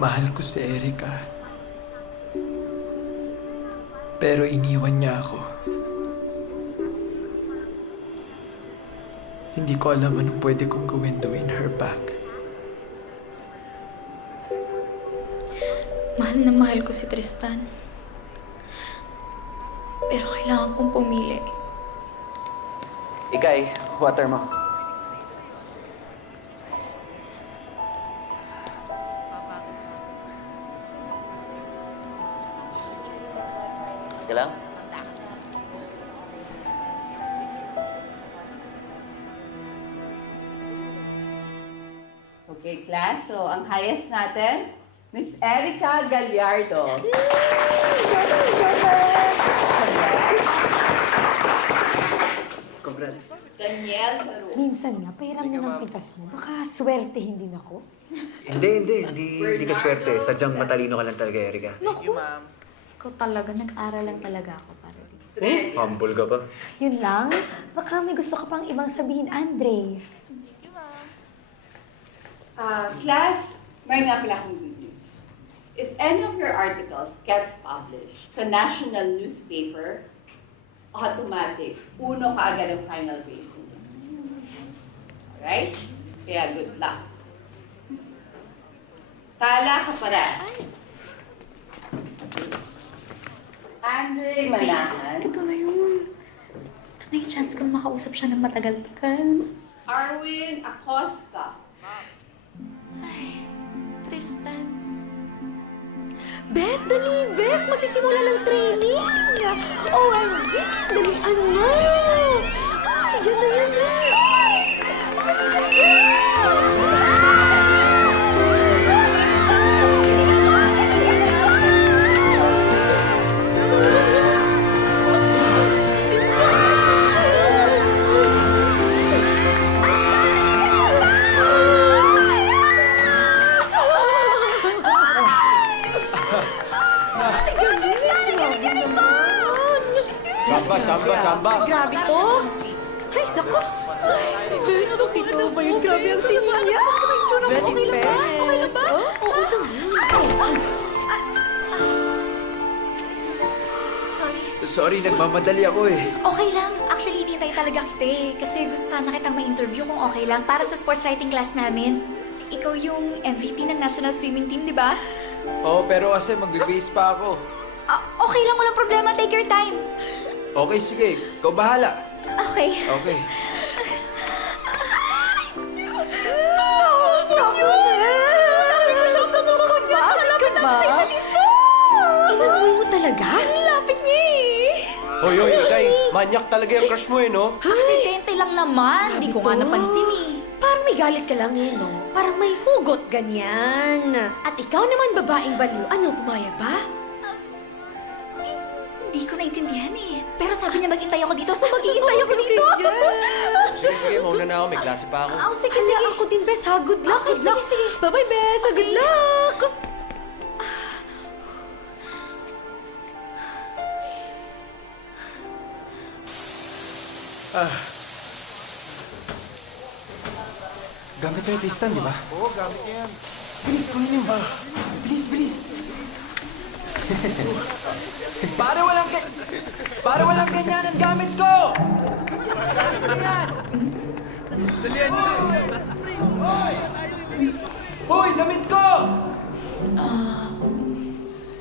Mahal ko si Erica. Pero iniwan niya ako. Hindi ko alam anong pwede kong gawin to win her back. Mahal na mahal ko si Tristan. Pero kailangan kong pumili. Ikay, water mo. Okay lang? Okay, class. So, ang highest natin, Miss Erica Gallardo. Congrats. Daniel Caru. Minsan nga, pahiram mo ng pintas mo. Baka swertehin din ako. Hindi ka swerte. Sadyang matalino ka lang talaga, Erica. Naku! Ikaw talaga, nag-aral lang talaga ako para dito. Humble ka pa. Yun lang? Baka may gusto ka pang ibang sabihin, Andre. Class, may nga pala akong good news. If any of your articles gets published sa national newspaper, automatic, uno ka agad ang final grades niyo. Alright? Kaya good luck. Tala ka paras. Andre Manahan. Ito na yun. Ito na yung chance ko na makausap siya ng matagal-tagal. Arwin Acosta. Ay, Tristan. Bes, dali! Bes, masisimula ng training! OMG! Dalian na! Ay, yan na, yan na! Chamba. Grabe to! Ay, naku! Bes, nakita ba yun? Grabe ang tingin niya! Bes, okay lang ba? Okay lang ba? Sorry, nagmamadali ako eh. Okay lang. Actually, hinihintay talaga kita eh. Kasi gusto sana kitang ma-interview kung okay lang para sa sports writing class namin. Ikaw yung MVP ng national swimming team, di ba? Oo, pero kasi magbe-base pa ako. Okay lang, walang problema. Take your time. Okay, sige. Ikaw bahala. Okay. Okay. Naku, Bes! Sabi ko siyang sumukod niya. Bakit ka ba? Sa isa't isa. Inamoy mo talaga? Ang lapit niya eh. Hoy, Ikay. Manyak talaga yung crush mo no? Aksidente lang naman. Hindi ko nga napansin eh. Parang may galit ka lang eh, no? Parang may hugot, ganyan. At ikaw naman, babaeng baliw. Ano, pumayag ba? Hindi ko naintindihan eh. Pero sabi niya maghintay ako dito, so maghihintay ako dito. Sige, mauna na ako. May klase pa ako. Oh, sige, sige. Ako din, Bes, ha? Good luck, Okay, good luck. sige, sige. Bye-bye, Bes. Good luck! Gamit ko yung Tristan, di ba? Oo, gamit niya yan. Bilis, kunin mo. Bilis, bilis. Para walang ganyan ang gamit ko! Gamit ko yan! Dalian mo! Hoy, damit ko!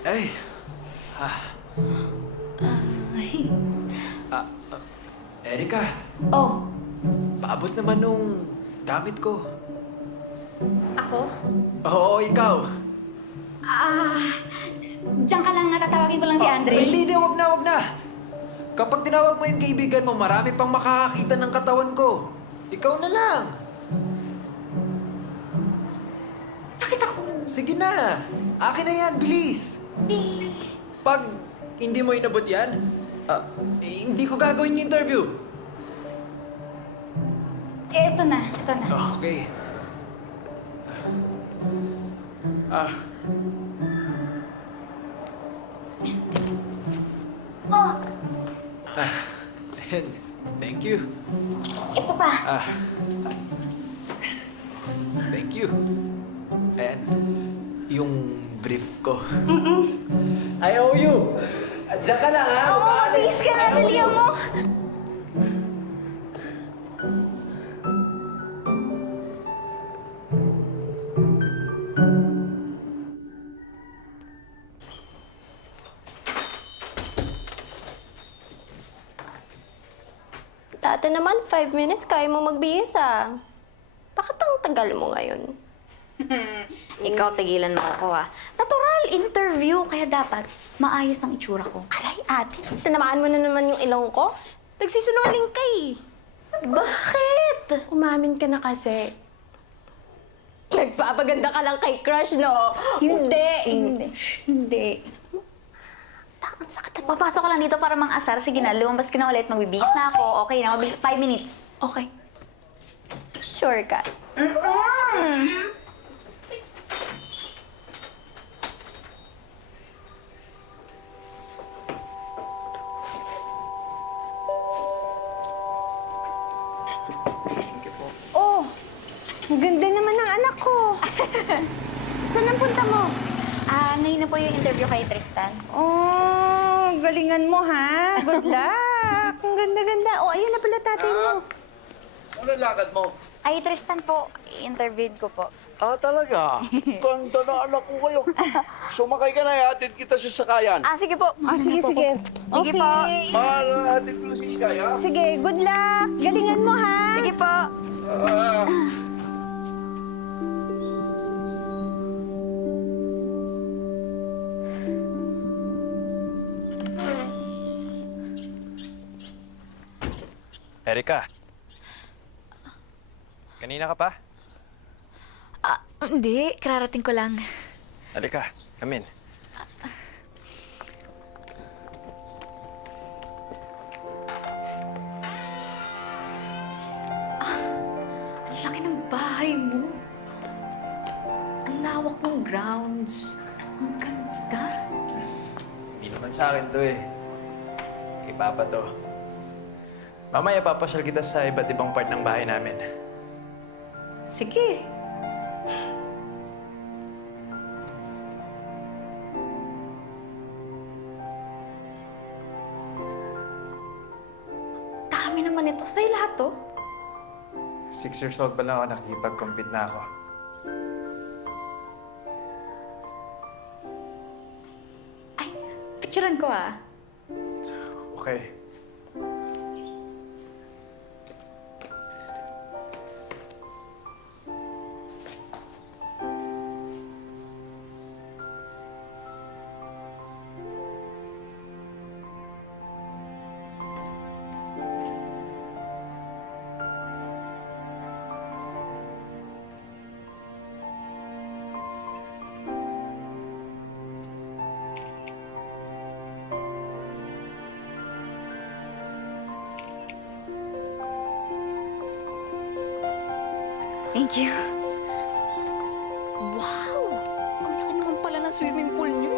Ay. Erica, Oh, paabot naman nung gamit ko. ako? Oo, ikaw. Diyan ka lang, tatawagin ko lang si Andre. Hindi, wag na. Kapag tinawag mo yung kaibigan mo, marami pang makakakita ng katawan ko. Ikaw na lang. Bakit ako? Sige na. Akin na yan, bilis. Pag hindi mo inabot yan, hindi ko gagawin yung interview. Ito na. Okay. Oh, Thank you. ito pa. Thank you. And yung brief ko. I owe you! At diyan ka lang, ha? Oo, please ka na, dalihan mo. Dati naman, 5 minutes, kaya mo magbihis ah. Bakit ang tagal mo ngayon? Ikaw, tigilan mo ako Natural interview, kaya dapat maayos ang itsura ko. Aray, ate, tinamaan mo na naman yung ilong ko. Nagsisinungaling ka eh. Bakit? Umamin ka na kasi. Nagpapaganda ka lang kay crush, no? Hindi. Ang sakit. Papasok ko lang dito para mang-asar. Sige na, lumabas ka na ulit. Magbibihis na ako. Okay na, 5 minutes. Okay. Sure ka? Oh, ang ganda naman ng anak ko. Saan ang punta mo? Ngayon na po yung interview kay Tristan. Oh, galingan mo ha. Good luck. Ang ganda-ganda. Oh, ayun na pala tatay mo. Ano lakad mo? Ay, Tristan po. I-interviewed ko po. Talaga? Ganda na anak ko kayo. Sumakay ka na, hatid kita sa sakayan. Sige po. Oh, sige, sige. Sige po. Mahal, hatid ko si Ikay, ha? Sige, good luck. Galingan mo ha. Sige po. Ah. Erika. Kanina ka pa? Hindi. Kararating ko lang. Erika, come in. Ang laki ng bahay mo. Ang lawak ng grounds. Ang ganda. Hindi naman sa akin to eh. Kay Papa to. Mamaya papasyal kita sa iba't ibang part ng bahay namin. Sige. Dami naman ito. Sa'yo lahat to? 6 years old pa lang ako, nakikipag-compete na ako. Ay, picturean ko Okay. Thank you. Wow! Ang laki naman pala ng swimming pool niyo.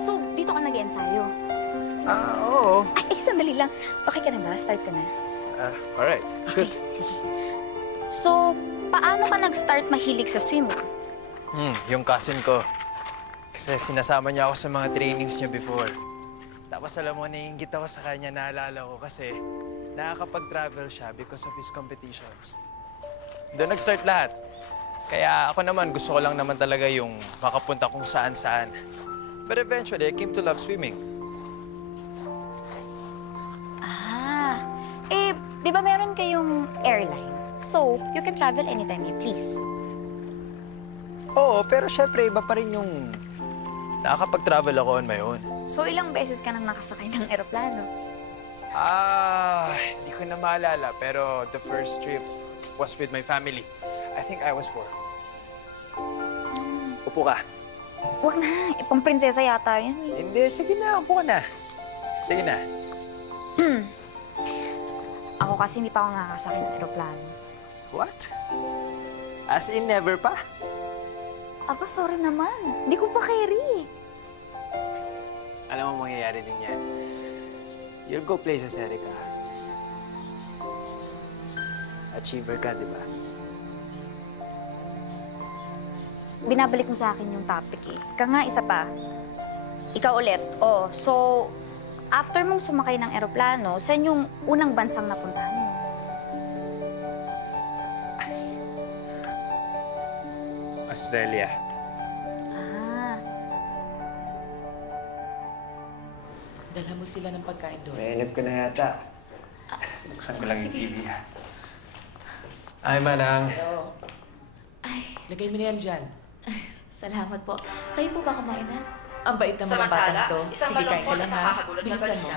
So, dito ka nag-ensayo? Oo. Ay, sandali lang. Okay ka na ba? Start ka na. Alright. Okay, sige. So, paano ka nag-start mahilig sa swimming? Yung cousin ko. Kasi sinasama niya ako sa mga trainings niya before. Tapos alam mo, naiingit ako sa kanya, naalala ko kasi nakakapag-travel siya because of his competitions. Doon nag-start lahat. Kaya ako naman, gusto ko lang naman talaga yung makapunta kung saan-saan. But eventually, I came to love swimming. Di ba meron kayong airline? So, you can travel anytime you please. Oo, pero syempre, iba pa rin yung nakakapag-travel ako on my own. So, ilang beses ka nang nakasakay ng eroplano? Hindi ko na maalala, pero the first trip was with my family. I think I was 4. Upo ka. Huwag na. Ipang prinsesa yata yan. Hindi, sige na. Upo ka na. Sige na. Ako kasi hindi pa ako nakakasakay ng eroplano. What? As in, never pa? Aba, sorry naman. Hindi ko pa carry. Alam mo, mangyayari din yan. You'll go places, Erika. Achiever ka, di ba? binabalik mo sa akin yung topic eh. Ika nga, isa pa. Ikaw ulit. Oh, so, after mong sumakay ng eroplano, saan yung unang bansang napuntahan mo? Australia. Ah, Dala mo sila ng pagkain doon. Mainip ko na yata. Buksan ko lang yung TV. Ay, Manang. Lagay mo na yan dyan. Salamat po. Kayo po ba kumain na? Ang bait naman ng batang to. Sige, kain ka lang ha. Bilisan mo.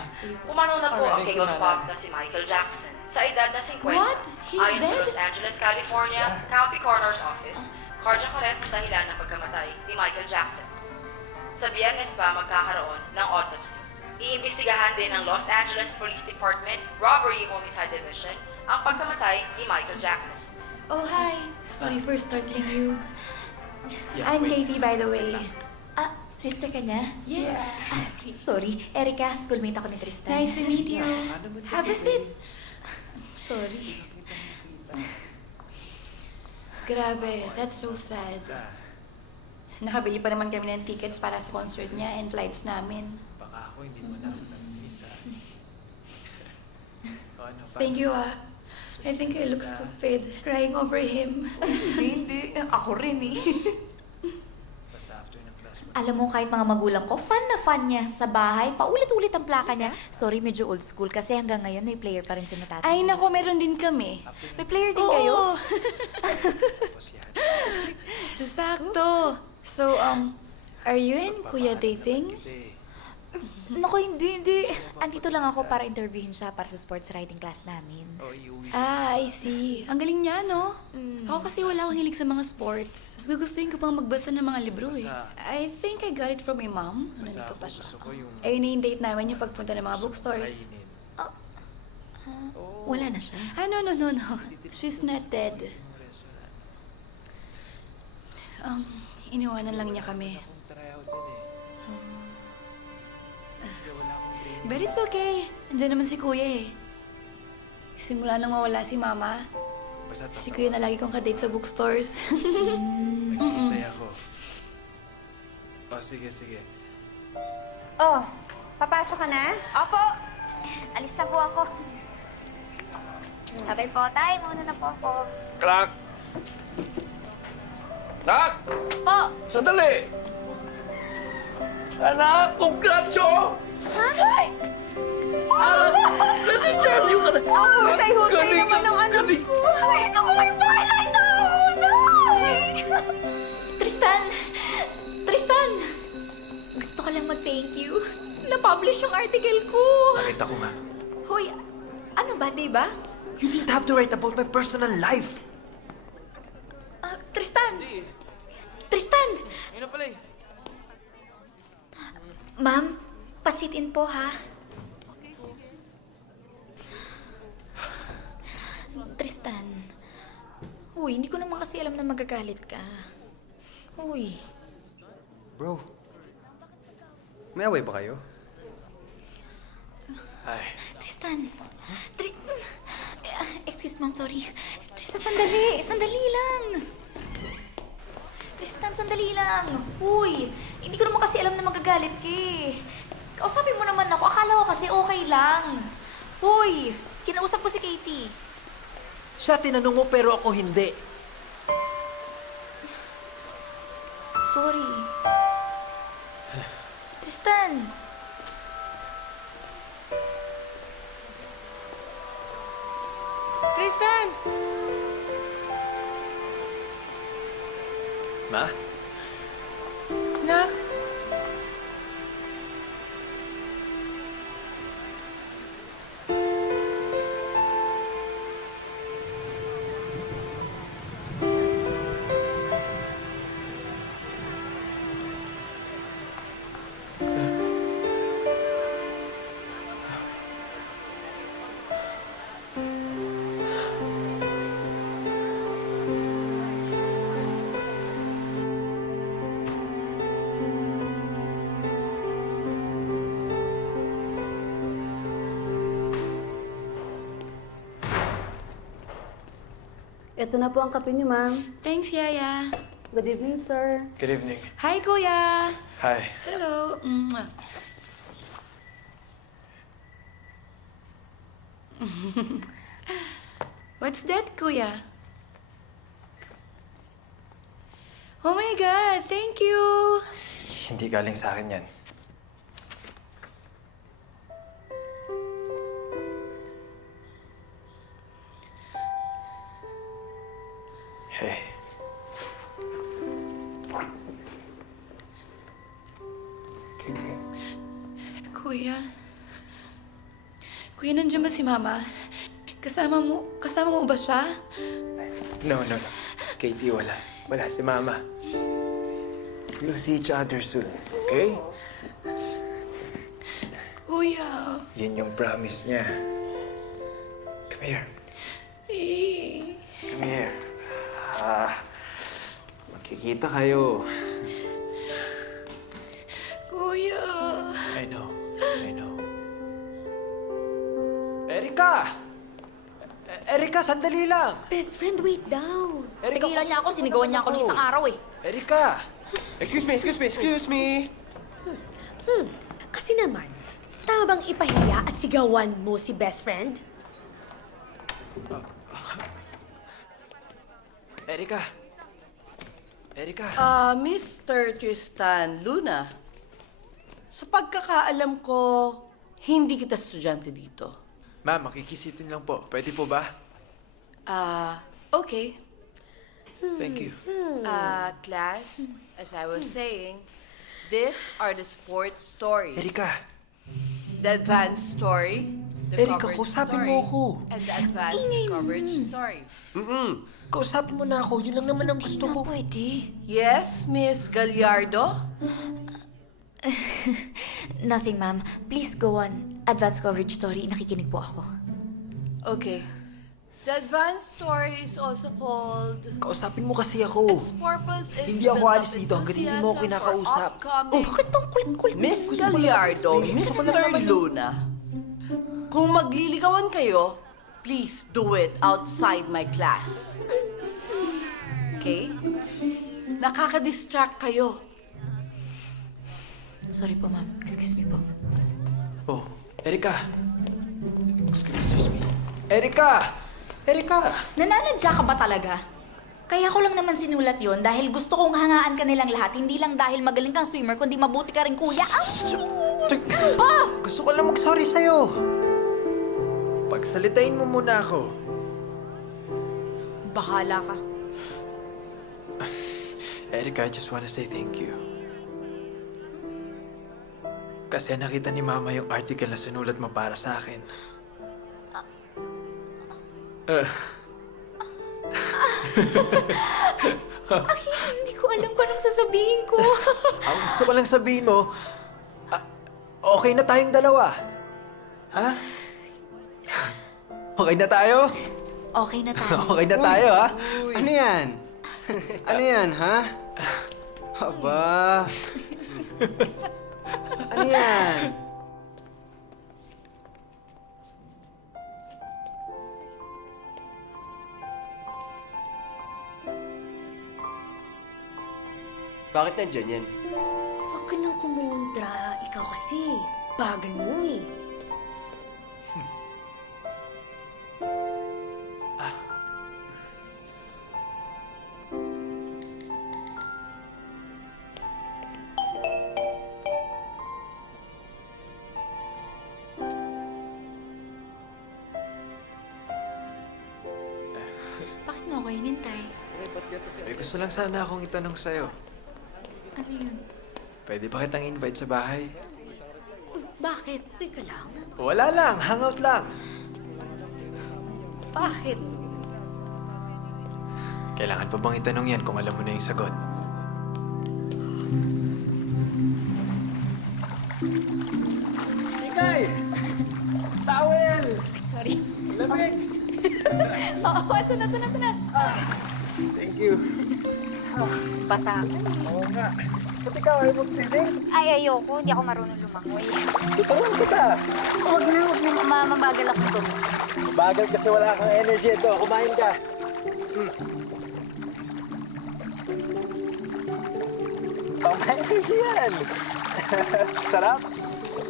Umano na po ang Alright, king ito of na pop lang. na si Michael Jackson. Sa edad na 50, What? He's ayon sa dead? Los Angeles, California, County Coroner's Office, cardiac arrest ang dahilan ng pagkamatay ni Michael Jackson. Sa Biyernes pa magkakaroon ng autopsy. Iimbestigahan din ng Los Angeles Police Department Robbery Homicide Division ang pagkamatay ni Michael Jackson. Oh, hi. Sorry for startling you. Yeah, I'm wait. Katie, by the way. Ah, sister ka niya? Yes. Sorry. Erica, schoolmate ako ni Tristan. Nice to meet you. Have a seat. Sorry. Grabe, that's so sad. Nakabili pa naman kami ng tickets para sa concert niya and flights namin. Baka ako hindi mo na nag-visa. O ano, Thank you, ah. I think I look stupid crying over him. Hindi. Ako rin eh. Basta after ng class mo. Alam mo, kahit mga magulang ko, fan na fan niya sa bahay. Paulit-ulit ang plaka niya. Sorry, medyo old school kasi hanggang ngayon may player pa rin si tatay. Ay, nako, meron din kami. May player din kayo? Tapos yan. Sakto. So, are you and Kuya dating? Hindi. Naku, hindi. Andito lang ako para interviewin siya para sa sports riding class namin. O, iuwi. Ah, I see. Ang galing niya, no? Ako kasi wala akong hilig sa mga sports. Gugustuhin ko pang magbasa ng mga libro eh. Basta- I think I got it from my mom. Basta Nandito ako pa siya. gusto ko yung... Ayun na yung date namin yung pagpunta ng mga bookstores. kainin. Wala na siya. Ah, no. She's not dead. Iniwanan lang niya kami. Akong tryout din eh. Hindi, wala akong training. But it's okay. Andiyan naman si Kuya eh. Simula nang mawala si Mama, Basta si Kuya na lagi kong kadate sa bookstores. Naghihintay ako. O, sige. Oh, papasok ka na? Opo! Alis na po ako. Sabay po, tay. Mauna na po ako. Clark! Nak! Po! Sandali! Anak, congrats oh! Ay! Nasi-Charlie ka na! Ang husay-husay Galing naman ng ka, anak galing. ko! Ay, ito mo kayo bahay na! Tristan! Tristan! Gusto ko lang mag-thank you. Na-publish yung article ko. Nakita ko nga. Hoy, ano ba, diba? You didn't have to write about my personal life. Tristan! Tristan! Yun na pala eh. Ma'am, pasitin po ha. Tristan. Uy, hindi ko naman kasi alam na magagalit ka. Uy. Bro, may away ba kayo? Ay, Tristan. Excuse ma'am, sorry. Tristan, sandali. Sandali lang. Tristan, sandali lang. Uy, hindi ko naman kasi alam na magagalit ka eh. Kausapin mo naman ako. Akala ko kasi okay lang. Uy, kinausap ko si Katie. siya tinanong mo pero ako hindi. Sorry. Tristan. Tristan! Ma? Nak! Ito na po ang kape niyo, ma'am. Thanks, Yaya. Good evening, sir. Good evening. Hi, Kuya! Hi. Hello! What's that, Kuya? Oh my God! Thank you! Hindi galing sa akin yan. Hey. Katie. Kuya? Kuya, nandiyan ba si Mama? Kasama mo ba siya? No. Katie, wala. Wala si Mama. We'll see each other soon, okay? Kuya. Yan yung promise niya. Come here. Come here. Magkikita kayo. Kuya. I know. Erika! Erika, sandali lang! Best friend, wait down. Erika, Tigilan niya ako, sinigawan niya ako ng isang araw eh. Erika! Excuse me! Kasi naman, tama bang ipahiya at sigawan mo si best friend? Erika! Mr. Tristan Luna, sa pagkakaalam ko, hindi kita estudyante dito. Ma'am, makikisitin lang po. Pwede po ba? Okay. Thank you. Class, as I was saying, these are the sports stories. Erika! The advanced story, the Erika, coverage kausapin story, mo ako. and the advanced coverage story. Kausapin mo na ako. Yun lang naman ang gusto ko. Pwede. Yes, Miss Gallardo? Nothing, ma'am. Please go on. Advanced coverage story. Nakikinig po ako. Okay. The advanced story is also called... Kausapin mo kasi ako. Its purpose is Hindi to ako build alis up dito hanggat hindi mo ako enthusiasm kinakausap. for upcoming- Bakit bang kulit-kulit? Miss Gusto ko lang Gallardo, mag-explain. Gusto ko lang Mr. naman yung- Luna, kung magliligawan kayo, please do it outside my class. Okay? Nakaka-distract kayo. Sorry po, ma'am. Excuse me po. Oh, Erika! Excuse me. Erika! Nananadya ka ba talaga? Kaya ko lang naman sinulat yon dahil gusto kong hangaan ka nilang lahat. Hindi lang dahil magaling kang swimmer, kundi mabuti ka rin, kuya. Ano ba? Gusto ko lang mag-sorry sa'yo. Pagsalitain mo muna ako. Bahala ka. Erika, I just wanna say thank you. Kasi nakita ni Mama yung article na sinulat mo para sa akin. Hindi ko alam kung anong sasabihin ko. Ang gusto ko lang sabihin mo, okay na tayong dalawa. Ha? Okay na tayo? Okay na tayo. Okay na tayo, ha? Ano yan? Ano yan, ha? Aba. Ano yan? Bakit nandyan yan? Huwag ka nang kumontra. Ikaw kasi, bagal mo eh. Bakit mo ako hinintay? Gusto lang sana akong itanong sa'yo. Ano yun? Pwede ba kitang invite sa bahay? Bakit? Teka lang. Wala lang, hangout lang. Bakit? Kailangan pa bang itanong yan kung alam mo na yung sagot? Ikay! Towel! Sorry. Lamig! Oo, ito na. Thank you. Pa sa akin. Oo nga. Ba't ikaw ayaw mag-swimming? Ay, ayoko. Hindi ako marunong lumangoy. Tuturuan kita. Huwag na. Mabagal ako to. Bagal kasi wala kang energy. Ito, kumain ka. Pang-English yan. Sarap.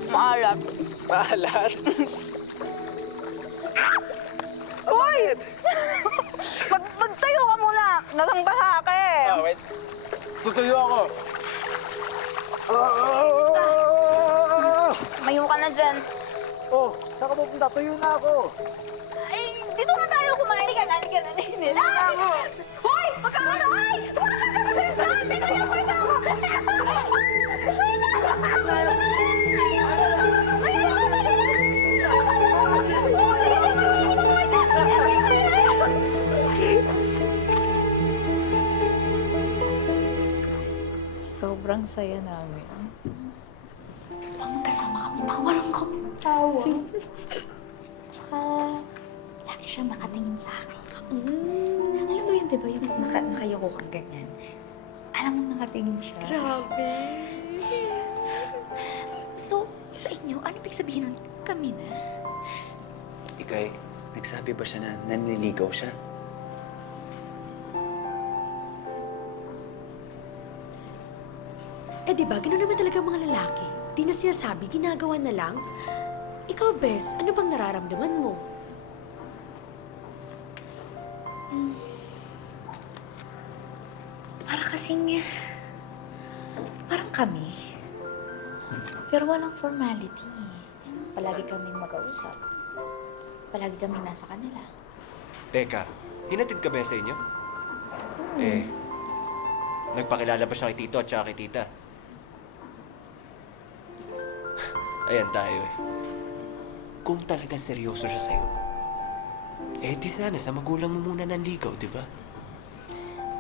Maalat. Maalat. Uy! Magtayo ka muna! Nasangbasa ka eh! Wait. Tutuyo ako. Mayo ka na dyan. Oh, saan ka pupunta? Tuyo na ako. Ay, dito na tayo kumain. Halika na, nila. Hoy! Magkakano! Ay! Tumakas ka sa listahan! Sino yung pwesa ako? Sobrang saya namin. Pag magkasama kami, tawa lang kami. Tawa. Tsaka, lagi siyang nakatingin sa akin. Alam mo yun, di ba? Yung nakayoko kang ganyan. Alam mo, nakatingin siya. Grabe. So, sa inyo, ano ibig sabihin nun? Kami na. Ikay, nagsabi ba siya na nanliligaw siya? Eh, di ba? Gano'n naman talaga mga lalaki. Di na sinasabi, ginagawa na lang. Ikaw, Bes, ano bang nararamdaman mo? Para kasing... Parang kami. Pero walang formality. Palagi kaming mag-ausap. Palagi kaming nasa kanila. Teka, hinatid ka ba sa inyo? Eh, nagpakilala ba siya kay Tito at saka kay Tita? Ayan tayo eh. Kung talaga seryoso siya sa'yo, eh di sana sa magulang mo muna nanligaw, di ba?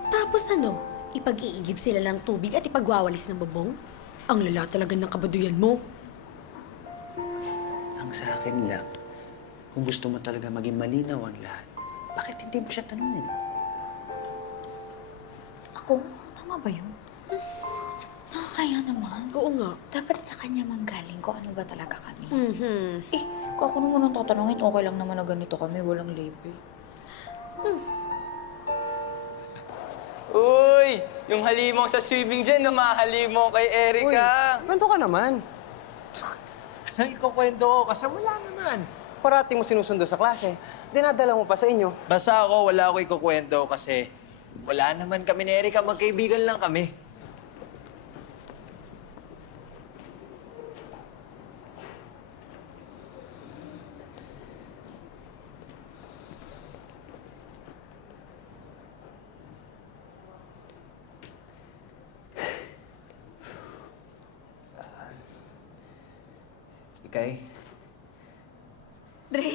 Tapos ano? Ipag-iigib sila ng tubig at ipagwawalis ng bubong? Ang lala talaga ng kabaduyan mo. Ang sa akin lang, kung gusto mo talaga maging malinaw ang lahat, bakit hindi mo siya tanungin? Ako? Tama ba yun? Nakakaya naman. Oo nga. Dapat sa kanya manggaling kung ano ba talaga kami. Mhm. Eh, kung ako naman ang tatanungin, okay lang naman na ganito kami, walang label. Uy! Yung halimaw sa swimming dyan, namahalimaw kay Erika. Kwento ka naman. Ano ikukwento ko? Kasi wala naman. Parating mo sinusundo sa klase. Dinadala mo pa sa inyo. Basta ako, wala ako ikukwento kasi wala naman kami ni Erika. Magkaibigan lang kami. Ikay, Dre,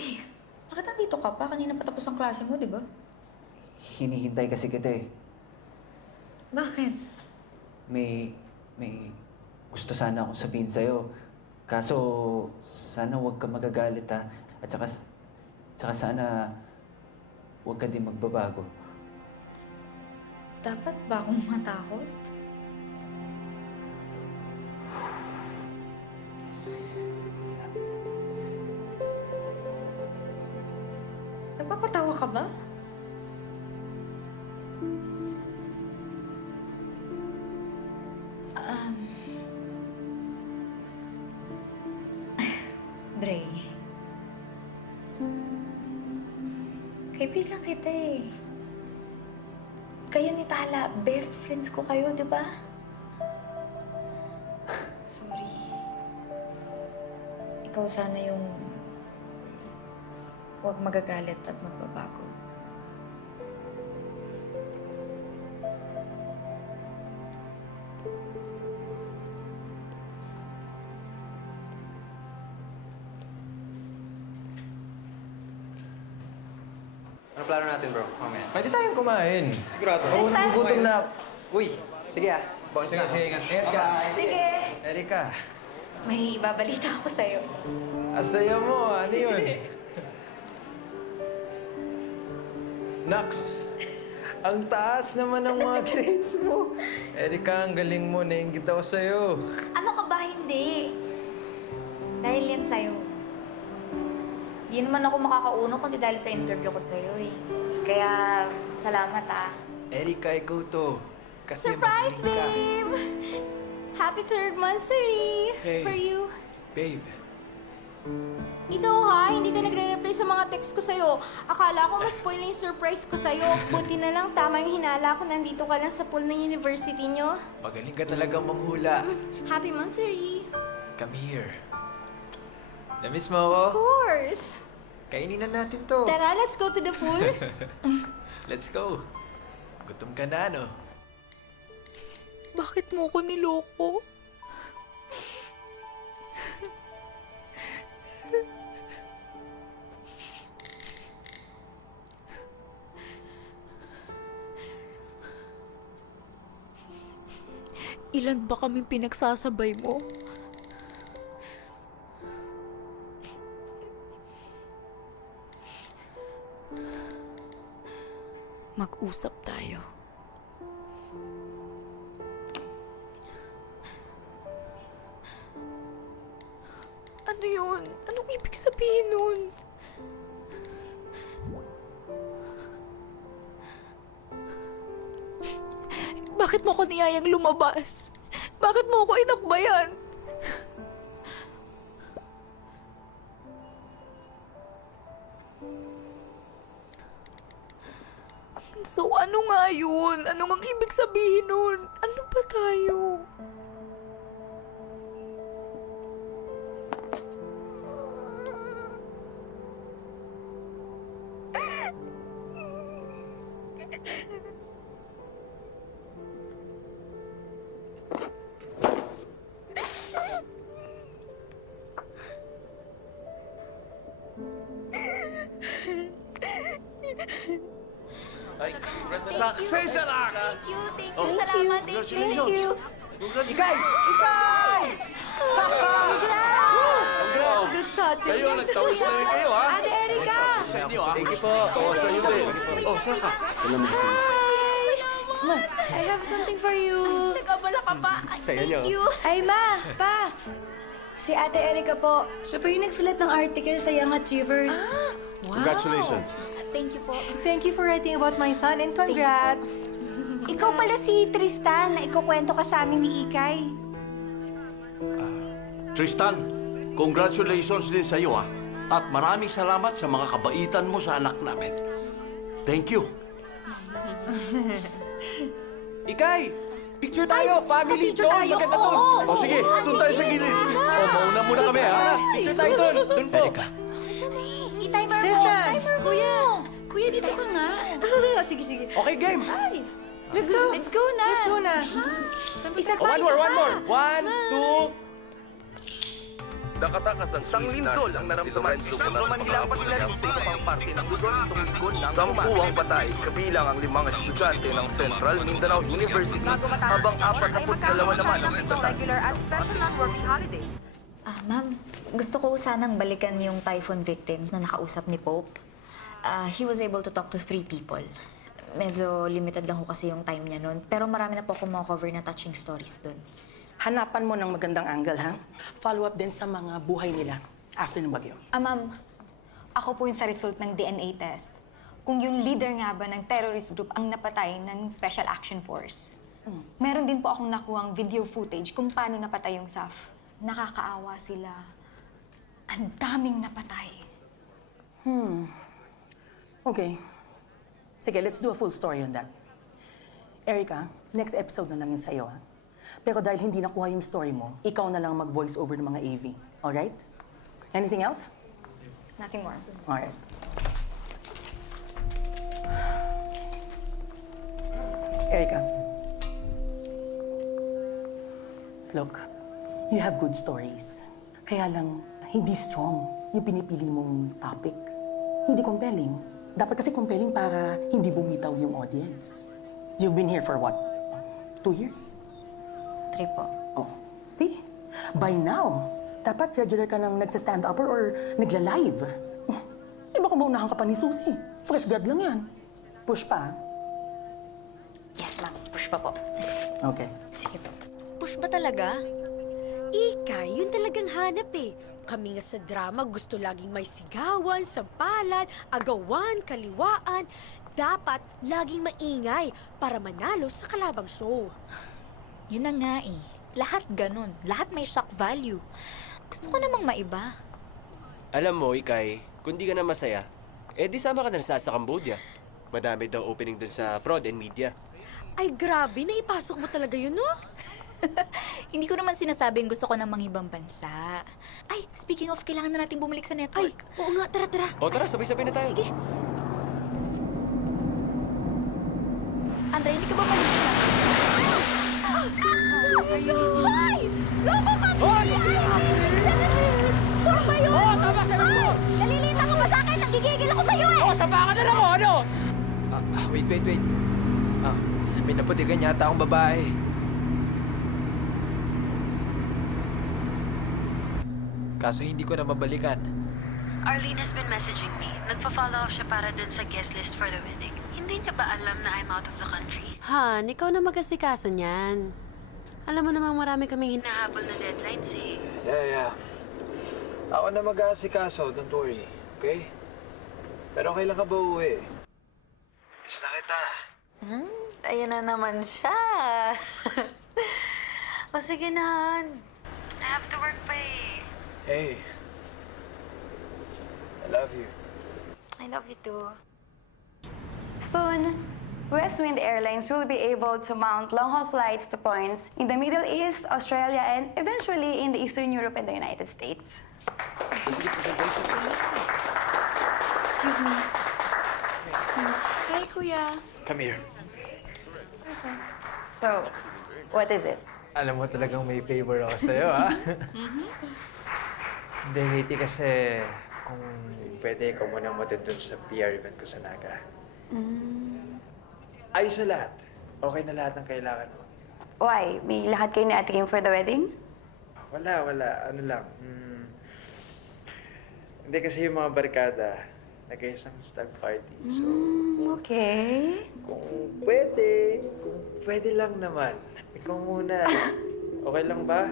bakit nandito ka pa? Kanina pa tapos ang klase mo, di ba? hinihintay kasi kita eh. Bakit? May gusto sana akong sabihin sa'yo. Kaso, sana huwag ka magagalit ha. At saka sana huwag ka din magbabago. Dapat ba akong matakot? Nagpapatawa ka ba? Dre. Kaibigan kita eh. Kayo ni Tala, best friends ko kayo, di ba? Sorry. Ikaw sana yung huwag magagalit at magbabago. Ano plano natin, bro? Mamaya. Pwede tayong kumain. Sigurado. Oo, nagugutom na. Uy, sige ah. Bounce na. Sige, ingat ka. Sige! Erika, May ibabalita ako sa'yo. asaya mo. Ano yun? Nax, ang taas naman ng mga grades mo. Erika, ang galing mo. Nainggit ako sa'yo. Ano ka ba? Hindi. Dahil yan sa'yo. Di naman ako makakauno kundi dahil sa interview ko sa'yo eh. Kaya, salamat ah. Erika, ikaw to. Kasi Surprise, magaling ka. babe! Happy third monthsary Hey. for you. Babe, Ikaw ha, hindi ka nagre-reply sa mga text ko sa'yo. Akala ko mas spoil na yung surprise ko sa'yo. Buti na lang, tama yung hinala ko. Nandito ka lang sa pool ng university nyo. pagaling ka talagang manghula. Happy monthsary. Come here. Namiss mo ako? Of course. Kainin na natin to. Tara, let's go to the pool. Let's go. Gutom ka na, no? Bakit mo ko niloko? Ilan ba kaming pinagsasabay mo? Mag-usap tayo. Ano yun? Anong ibig sabihin nun? Bakit mo ko niyayang lumabas? Bakit mo ko inakbayan? So, ano nga yun? Ano ang ibig sabihin nun? Ano ba tayo? Success anak! Thank you. Salamat. Thank you. Ikay! Ikay! Congrats sa atin. Kayo, nagtapos na rin kayo, ha? Ate Erika! Sa inyo, ha? Thank you po. Oo, sa inyo din. Oh, saan ka? I have something for you. Nag-abala ka pa. Sa'yo niyo. Thank you. Ay, ma! Pa! Si Ate Erika po. Siya po yung nagsulat ng article sa Young Achievers. Congratulations. Thank you po. Thank you for writing about my son and congrats! Ikaw pala si Tristan na ikukwento ka sa amin ni Ikay. Tristan, congratulations din sa iyo, ha? At maraming salamat sa mga kabaitan mo sa anak namin. Thank you. Ikay! Picture tayo! Family! picture Doon! tayo. Maganda Oo, doon! oo. O sige, doon tayo sa gilid. O, mauna muna kami, ha? Tara! Picture tayo doon! Doon po! Erika, I-timer mo! Tristan! Timer mo! Kuya, dito ka nga. Sige. Okay, game! Let's go! Let's go na! Let's go na! Isa Oh, one more! 1, 2... Nakatakas ang sang lindol ang naramdaman sa Sentro Manila ang paglalintay ng parte ng Luzon tungkol ng 10 ang patay, kabilang ang 5 estudyante ng Central Mindanao University, habang 42 naman ang sitatan. Ma'am, gusto ko sanang balikan yung typhoon victims na nakausap ni Pope. He was able to talk to 3 people. Medyo limited lang ko kasi yung time niya nun. Pero marami na po akong cover na touching stories dun. Hanapan mo ng magandang angle, ha? Follow up din sa mga buhay nila after ng bagyo. Ma'am, ako po yung sa result ng DNA test. Kung yung leader nga ba ng terrorist group ang napatay ng Special Action Force. Meron din po akong nakuhang video footage kung paano napatay yung SAF. Nakakaawa sila. Ang daming napatay. Okay. Sige, let's do a full story on that. Erica, next episode na lang yun sa'yo, ha? Pero dahil hindi nakuha yung story mo, ikaw na lang mag-voice over ng mga AV. Alright? Anything else? Nothing more. Alright. Erica. Look, you have good stories. Kaya lang, hindi strong yung pinipili mong topic. Hindi compelling. Dapat kasi compelling para hindi bumitaw yung audience. You've been here for what? 2 years? 3 po. Oh, see? By now, dapat regular ka nang nagsa-stand-upper or nagla-live. Iba kung maunahan ka pa ni Susie. Fresh grad lang yan. Push pa, ha? Yes, ma'am. Push pa po. Okay. Sige po. Push ba talaga? Ikay, yun talagang hanap eh. Kami nga sa drama, gusto laging may sigawan, sampalan, agawan, kaliwaan. Dapat laging maingay para manalo sa kalabang show. Yun na nga eh. Lahat ganun. Lahat may shock value. Gusto ko namang maiba. Alam mo, Ikay, kung di ka na masaya, di sama ka na sa Cambodia. Madami daw opening dun sa prod and media. Ay, grabe, naipasok mo talaga yun, no? Hindi ko naman sinasabing gusto ko ng mga ibang bansa. Ay, speaking of, kailangan na natin bumalik sa network. Ay, oo nga, tara. O tara, sabay-sabay na tayo. Sige. Andrea, hindi ka ba malinis na? Hoy! Loko ka! Hoy! Puro ba yun? Oo, tama sabi mo! Nalilita ka ba sa akin? Nagigigil ako sa'yo eh! Oo, sabakan na lang ako, ano? Wait. May naputikan yata akong babae. Kaso hindi ko na mabalikan. Arlene has been messaging me. Nagpa-follow up siya para dun sa guest list for the wedding. Hindi niya ba alam na I'm out of the country? Han, ikaw na mag-asikaso niyan. Alam mo namang marami kaming Hinahabol na deadlines eh. Yeah. Ako na mag-aasikaso, don't worry. Okay? Pero kailan ka ba uwi? Miss na kita. Ayan na naman siya. O sige na, Han. I have to work pa eh. Hey. I love you. I love you too. Soon, Westwind Airlines will be able to mount long-haul flights to points in the Middle East, Australia, and eventually in the Eastern Europe and the United States. Excuse me. Hi, Kuya. Come here. So, what is it? Alam mo talagang may favor ako sa'yo, ha? Hindi, Katie, kasi kung pwede ikaw muna matindun sa PR event ko sa Naga. Ayos na lahat. Okay na lahat ng kailangan mo. Why? May lahat kayo ni Ate Kim for the wedding? Wala. Ano lang. Hindi kasi yung mga barkada, nag-ayos ng stag party. So, Okay. kung pwede lang naman. Ikaw muna. Okay lang ba?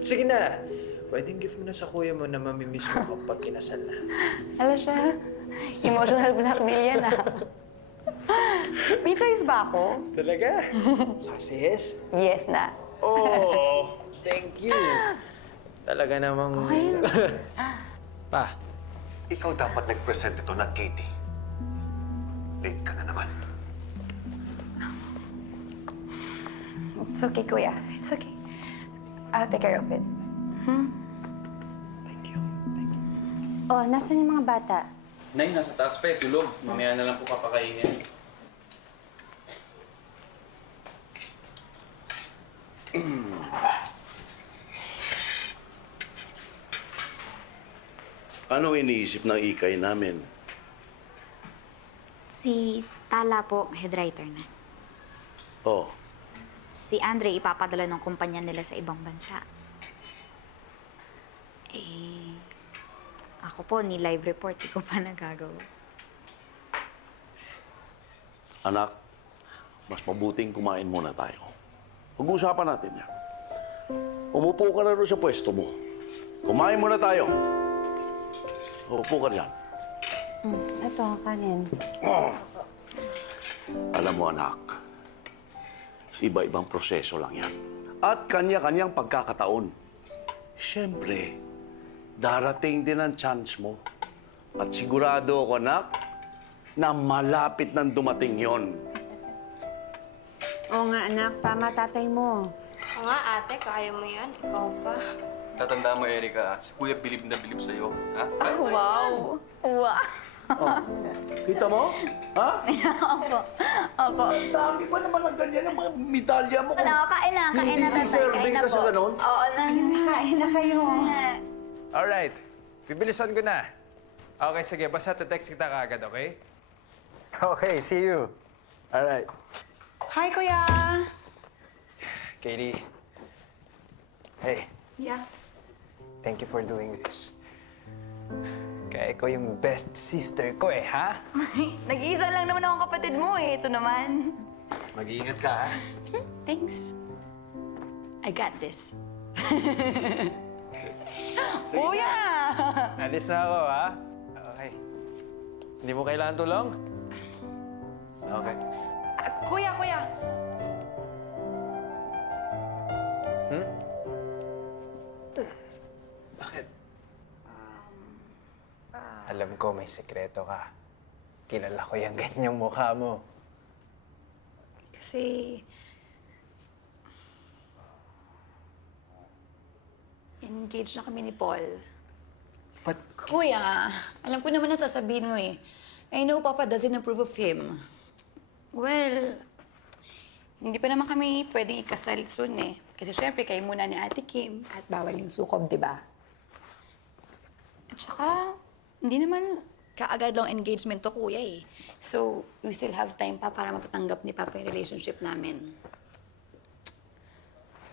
Sige na. Pwedeng gift mo na sa kuya mo na mamimiss mo kapag kinasal na. Hala siya. Emotional blackmail yan, ah. May choice ba ako? Talaga? Success? Yes na. Oh, thank you. Talaga namang gusto. Pa. Ikaw dapat nag-present ito, not Katie. Late ka na naman. It's okay, Kuya. It's okay. I'll take care of it. Thank you. Oh, nasan yung mga bata? Nay, nasa taas pa eh, tulog. Mamaya na lang po kapakainin. Ano iniisip ng ikay namin? Si Tala po, head writer na. Oh, Si Andre ipapadala ng kumpanya nila sa ibang bansa. Ako po, ni live report, di ko pa nagagawa. anak, mas mabuting kumain muna tayo. Pag-uusapan natin yan. Umupo ka na rin sa pwesto mo. Kumain muna tayo. Upo ka dyan. Ito, kanin. Alam mo, anak, iba-ibang proseso lang yan. At kanya-kanyang pagkakataon. Siyempre, darating din ang chance mo. At sigurado ako, anak, na malapit nang dumating yon. Oo nga, anak. Tama tatay mo. Oo nga, ate, kaya mo yan. Ikaw pa. Tatandaan mo, Erica, si Kuya bilib na bilib sa'yo, ha? Wow! Wow! Oh, kita mo? Ha? Opo. Opo. Ang dami pa naman ng ganyan ng mga medalya mo. Wala, kain na tatay. Kain na ka sa po. ganon? Oo na. Kain na kayo. Alright. Bibilisan ko na. Okay, sige. Basta text kita kaagad, okay? Okay, see you. Alright. Hi, Kuya! Katie. Hey, Yeah. thank you for doing this. Kaya ikaw yung best sister ko eh, ha? Nag-iisa lang naman akong kapatid mo eh. Ito naman. Mag-iingat ka, ha? Thanks. I got this. Kuya! Alis na ako, ha? Okay. Hindi mo kailangan tulong? Okay. Kuya! Hmm? Bakit? Alam ko may sekreto ka. Kilala ko yung ganyang mukha mo. Kasi... engaged na kami ni Paul. But... Kuya, alam ko naman na sasabihin mo eh. I know Papa doesn't approve of him. Well, hindi pa naman kami pwedeng ikasal soon eh. Kasi syempre, kayo muna ni Ate Kim at bawal yung sukob, di ba? At saka, hindi naman kaagad lang engagement to, Kuya eh. So, we still have time pa para mapatanggap ni Papa yung relationship namin.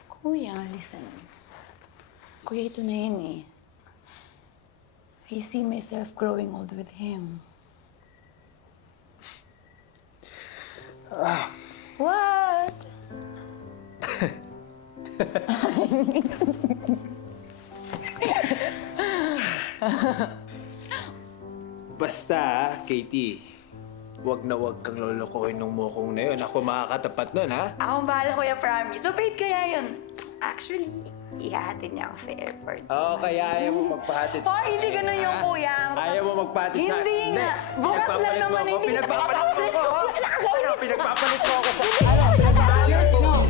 Kuya, listen. Kuya, ito na yun eh. I see myself growing old with him. What? Basta, Katie, wag na wag kang lolokohin ng mokong na yun. Ako makakatapat nun, ha? Akong bahala, Kuya, promise. Mapait kaya yun. Actually, ihahatid niya ako sa airport. Oo, kaya ayaw mo magpahatid sa Hoy, hindi ganun yung ha? Kuya. Ayaw mo magpahatid sa Hindi nga. Bukas lang naman, hindi kita Pinagpapalit mo ako. Ano, pinagpapalit mo ako sa... Cheers, no!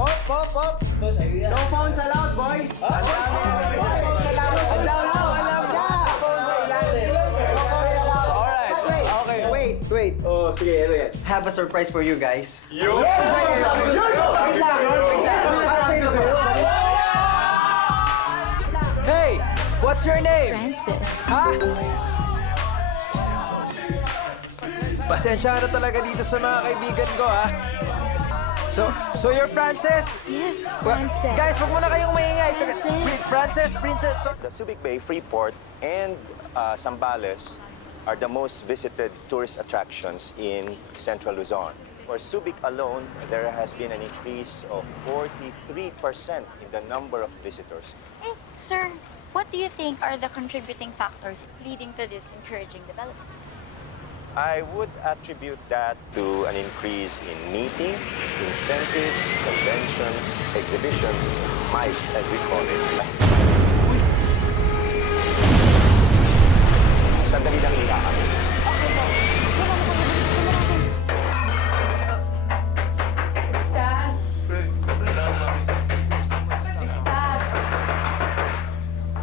Hop! No phones allowed, boys! Ang dami na kami. No phones allowed. Alam na! Phones allowed. Alright, okay. Wait. Oh, sige, ano yan? Have a surprise for you guys. Yo! Wait lang. Hey! What's your name? Francis. Ha? Pasensya na talaga dito sa mga kaibigan ko, ha? So you're Francis? Yes, Francis. Guys, huwag muna kayong maingay. Francis, Princess. The Subic Bay, Freeport, and Zambales are the most visited tourist attractions in Central Luzon. For Subic alone, there has been an increase of 43% in the number of visitors. Sir, what do you think are the contributing factors leading to this encouraging developments? I would attribute that to an increase in meetings, incentives, conventions, exhibitions, MICE as we call it. Sandali lang nila kami.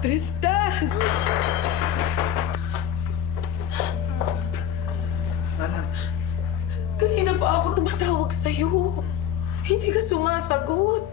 Tristan! Kanina pa ako tumatawag sa'yo. Hindi ka sumasagot.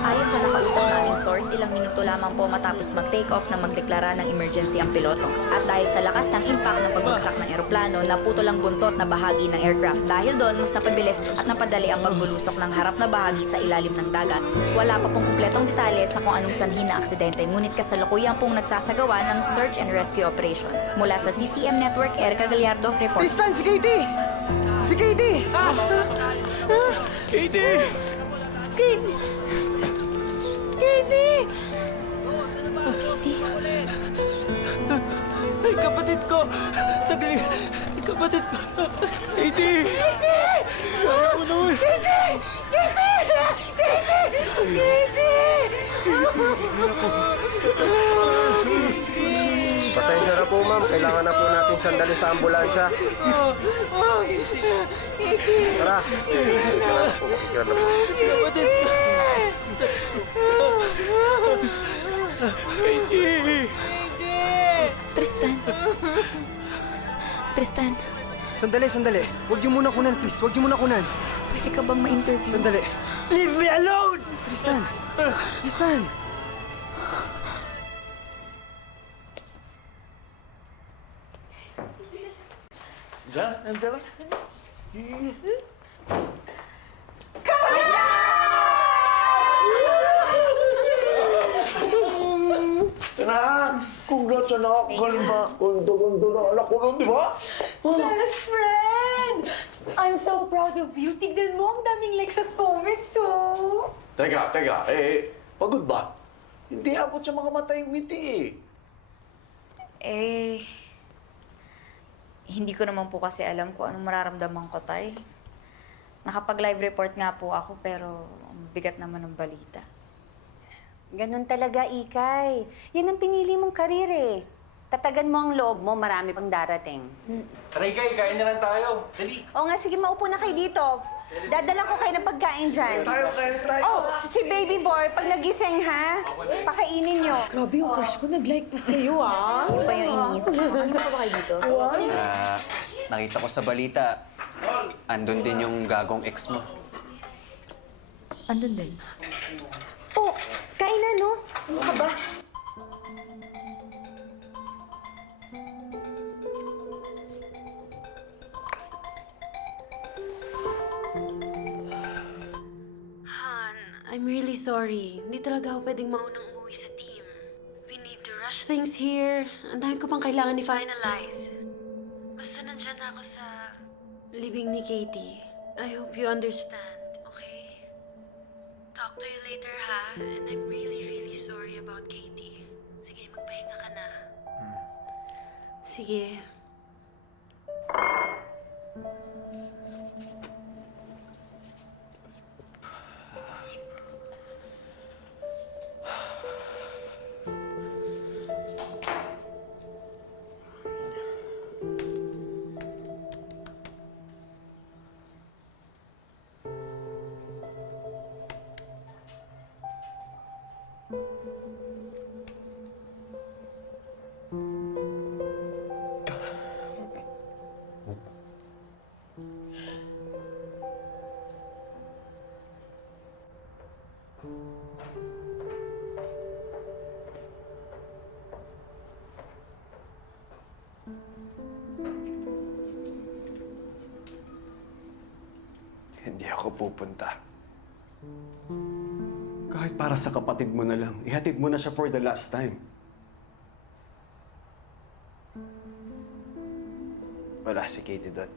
Ayon sa nakausap naming source, ilang minuto lamang po matapos mag-take off na magdeklara ng emergency ang piloto. At dahil sa lakas ng impact ng pagbagsak ng eroplano, naputol ang buntot na bahagi ng aircraft. Dahil doon, mas napabilis at napadali ang pagbulusok ng harap na bahagi sa ilalim ng dagat. Wala pa pong kumpletong detalye sa kung anong sanhi na aksidente, ngunit kasalukuyan pong nagsasagawa ng search and rescue operations. Mula sa CCM Network, Erica Gallardo, report. Tristan, si Katie! Si Katie! Katie! Katie! Ay, kapatid ko! Sagli! Ay, kapatid ko! Katie! Ayaw ko naman! Pasensya na po, ma'am. Kailangan na po natin sandali sa ambulansya. Tara. Makikira na po. Kapatid ko! Katie! Tristan, Sandali. Huwag niyo muna kunan, please. Huwag niyo muna kunan. pwede ka bang ma-interview? Sandali. Leave me alone! Tristan! Diyan. Anak! Congrats, anak! Ganda na anak ko nun, di ba? Best friend! I'm so proud of you. Tignan mo, ang daming likes at comments, oh. Teka. Pagod ba? Hindi abot sa mga mata yung ngiti Hindi ko naman po kasi alam kung anong mararamdaman ko, Tay. Nakapag-live report nga po ako, pero ang bigat naman ng balita. Ganun talaga, Ikay. Yan ang pinili mong karir eh. Tatagan mo ang loob mo, marami pang darating. Tara, Ikay, kain na lang tayo. Dali. Oo nga, sige, maupo na kayo dito. Dadala ko kayo ng pagkain dyan. Tayo. Oh, si baby boy, pag nagising ha, pakainin nyo. Grabe yung crush ko, nag-like pa sa'yo, ah. Ano ba yung inis? Ano pa ba kayo dito? Nakita ko sa balita, andun din yung gagong ex mo. Andun din. Oh, kain na, no? Ano ka ba? I'm really sorry. Hindi talaga ako pwedeng maunang umuwi sa team. We need to rush things here. Ang dami ko pang kailangan Finalize. Basta nandyan na ako sa... libing ni Katie. I hope you understand, Okay? Talk to you later, ha? And I'm really, really sorry about Katie. Sige, magpahinga ka na. Sige. Hindi ako pupunta. Kahit para sa kapatid mo na lang, ihatid mo na siya for the last time. Wala si Katie doon.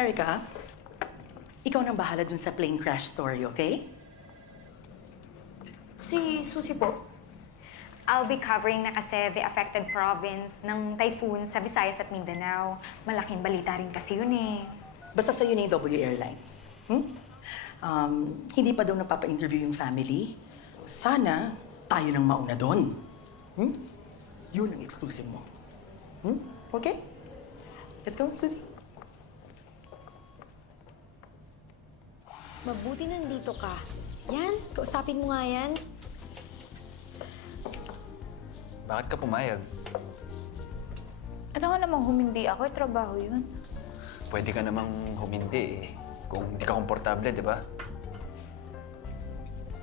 Erica, ikaw nang bahala dun sa plane crash story, okay? Si Susie po. I'll be covering na kasi the affected province ng typhoon sa Visayas at Mindanao. Malaking balita rin kasi yun eh. Basta sa'yo na yung W Airlines. Hindi pa daw napapa-interview yung family. Sana tayo nang mauna doon. Yun ang exclusive mo. Okay? Let's go, Susie. Mabuti nandito ka. Yan, kausapin mo nga yan. Bakit ka pumayag? Ano nga namang humindi ako? Trabaho yun. Pwede ka namang humindi eh. Kung hindi ka komportable, di ba?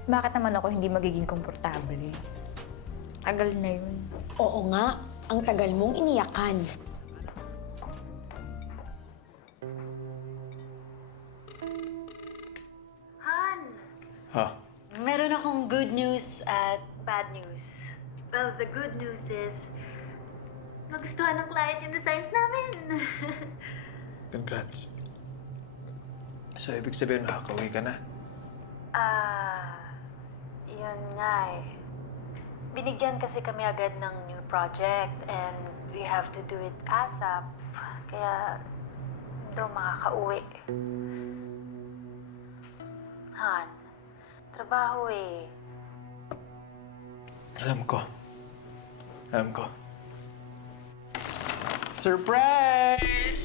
Bakit naman ako hindi magiging komportable? Tagal na yun. Oo nga, ang tagal mong iniyakan. Meron akong good news at bad news. Well, the good news is, nagustuhan ng client yung designs namin. Congrats. So, ibig sabihin, makakauwi ka na? Yun nga eh. Binigyan kasi kami agad ng new project and we have to do it ASAP. Kaya, daw makakauwi. Han, trabaho eh. Alam ko. Surprise!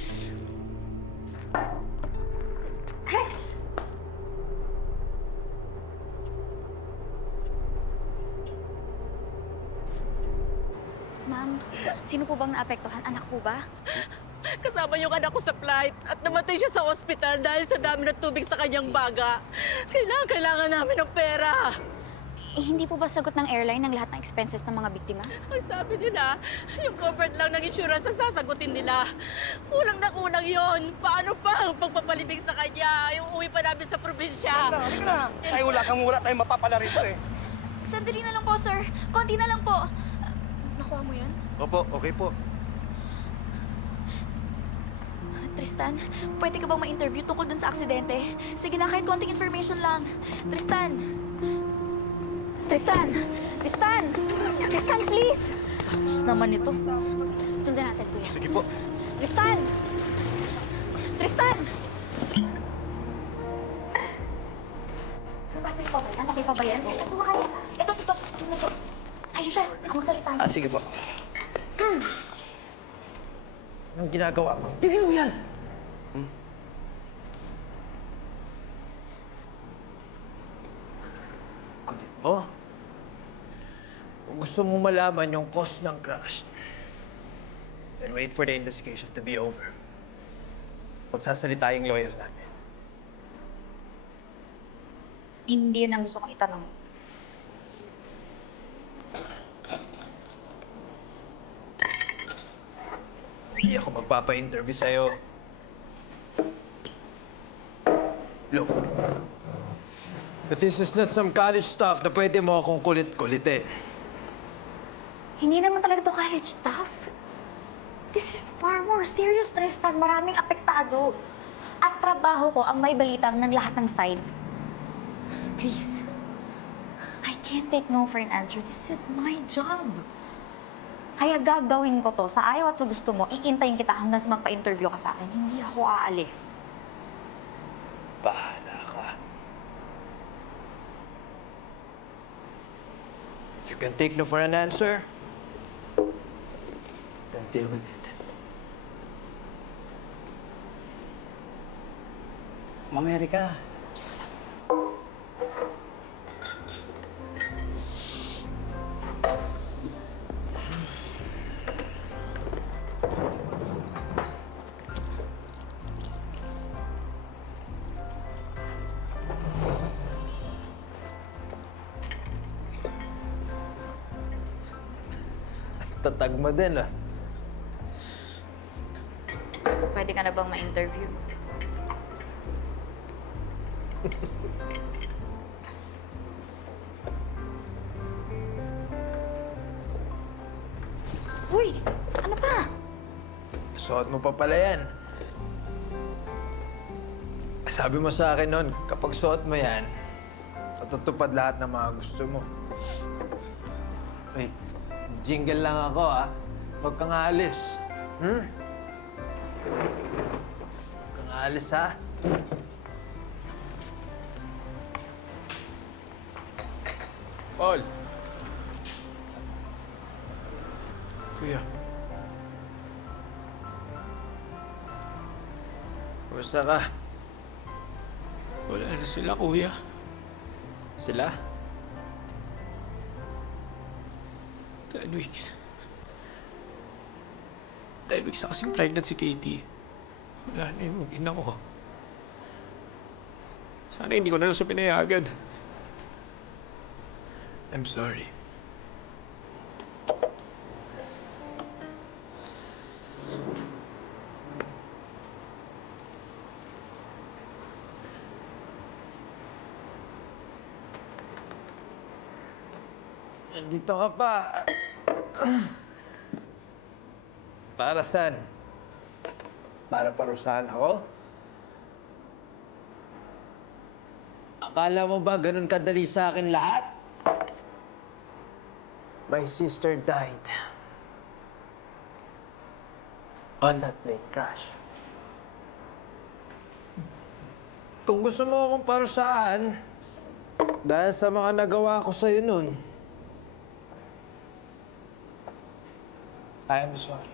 Sino po bang naapektuhan? Anak po ba? Kasama yung anak ko sa flight at namatay siya sa ospital dahil sa dami ng tubig sa kanyang baga. Kailangan namin ng pera. Hindi po ba sagot ng airline ng lahat ng expenses ng mga biktima? Ang sabi nila, yung covered lang ng insurance ang sasagutin nila. Kulang na kulang yon. Paano pa ang pagpapalibig sa kanya? Yung uwi pa namin sa probinsya. Halika na. Sa'yo wala tayong mapapala rito eh. Sandali na lang po, sir. Konti na lang po. Nakuha mo yun? Opo, okay po. Tristan, pwede ka bang ma-interview tungkol dun sa aksidente? Sige na, kahit konting information lang. Tristan! Tristan! Tristan! Tristan, please! Bastos naman ito. Sundan natin, kuya. Sige po. Tristan! Tristan! Battery pa ba yan? Okay pa ba yan? Ito. Ayun siya. Ang salita. Sige po. Anong ginagawa mo? Tigil mo yan! Kulit mo? Kung gusto mo malaman yung cause ng crash, then wait for the investigation to be over. Pagsasalita yung lawyer namin. Hindi yun ang gusto kong itanong. Hindi ako magpapa-interview sa'yo. Look, but this is not some college stuff na pwede mo akong kulit-kulitin. Hindi naman talaga to college stuff. This is far more serious, Tristan. Maraming apektado. At trabaho ko ang may balitang ng lahat ng sides. Please, I can't take no for an answer. This is my job. Kaya gagawin ko to. Sa ayaw at sa gusto mo, iintayin kita hanggang sa magpa-interview ka sa akin. Hindi ako aalis. Bahala ka. If you can take no for an answer, then deal with it. Mamaya ka. Tatag mo din, ah. Pwede ka na bang ma-interview? Uy! Ano pa? Suot mo pa pala yan. Sabi mo sa akin noon, kapag suot mo yan, matutupad lahat ng mga gusto mo. Uy, jingle lang ako, ha? Huwag kang aalis. Huwag kang aalis, ha? Paul! Kuya. Kumusta ka? Wala na sila, kuya. Sila? 10 weeks. 10 weeks na kasing pregnant si Katie. Wala na yung ina ko. Sana hindi ko na lang siya pinayagan. I'm sorry. Nandito ka pa. Para saan? Para parusahan ako? Akala mo ba ganun kadali sa akin lahat? My sister died on that plane crash. Kung gusto mo akong parusahan, dahil sa mga nagawa ko sa'yo nun, I am sorry.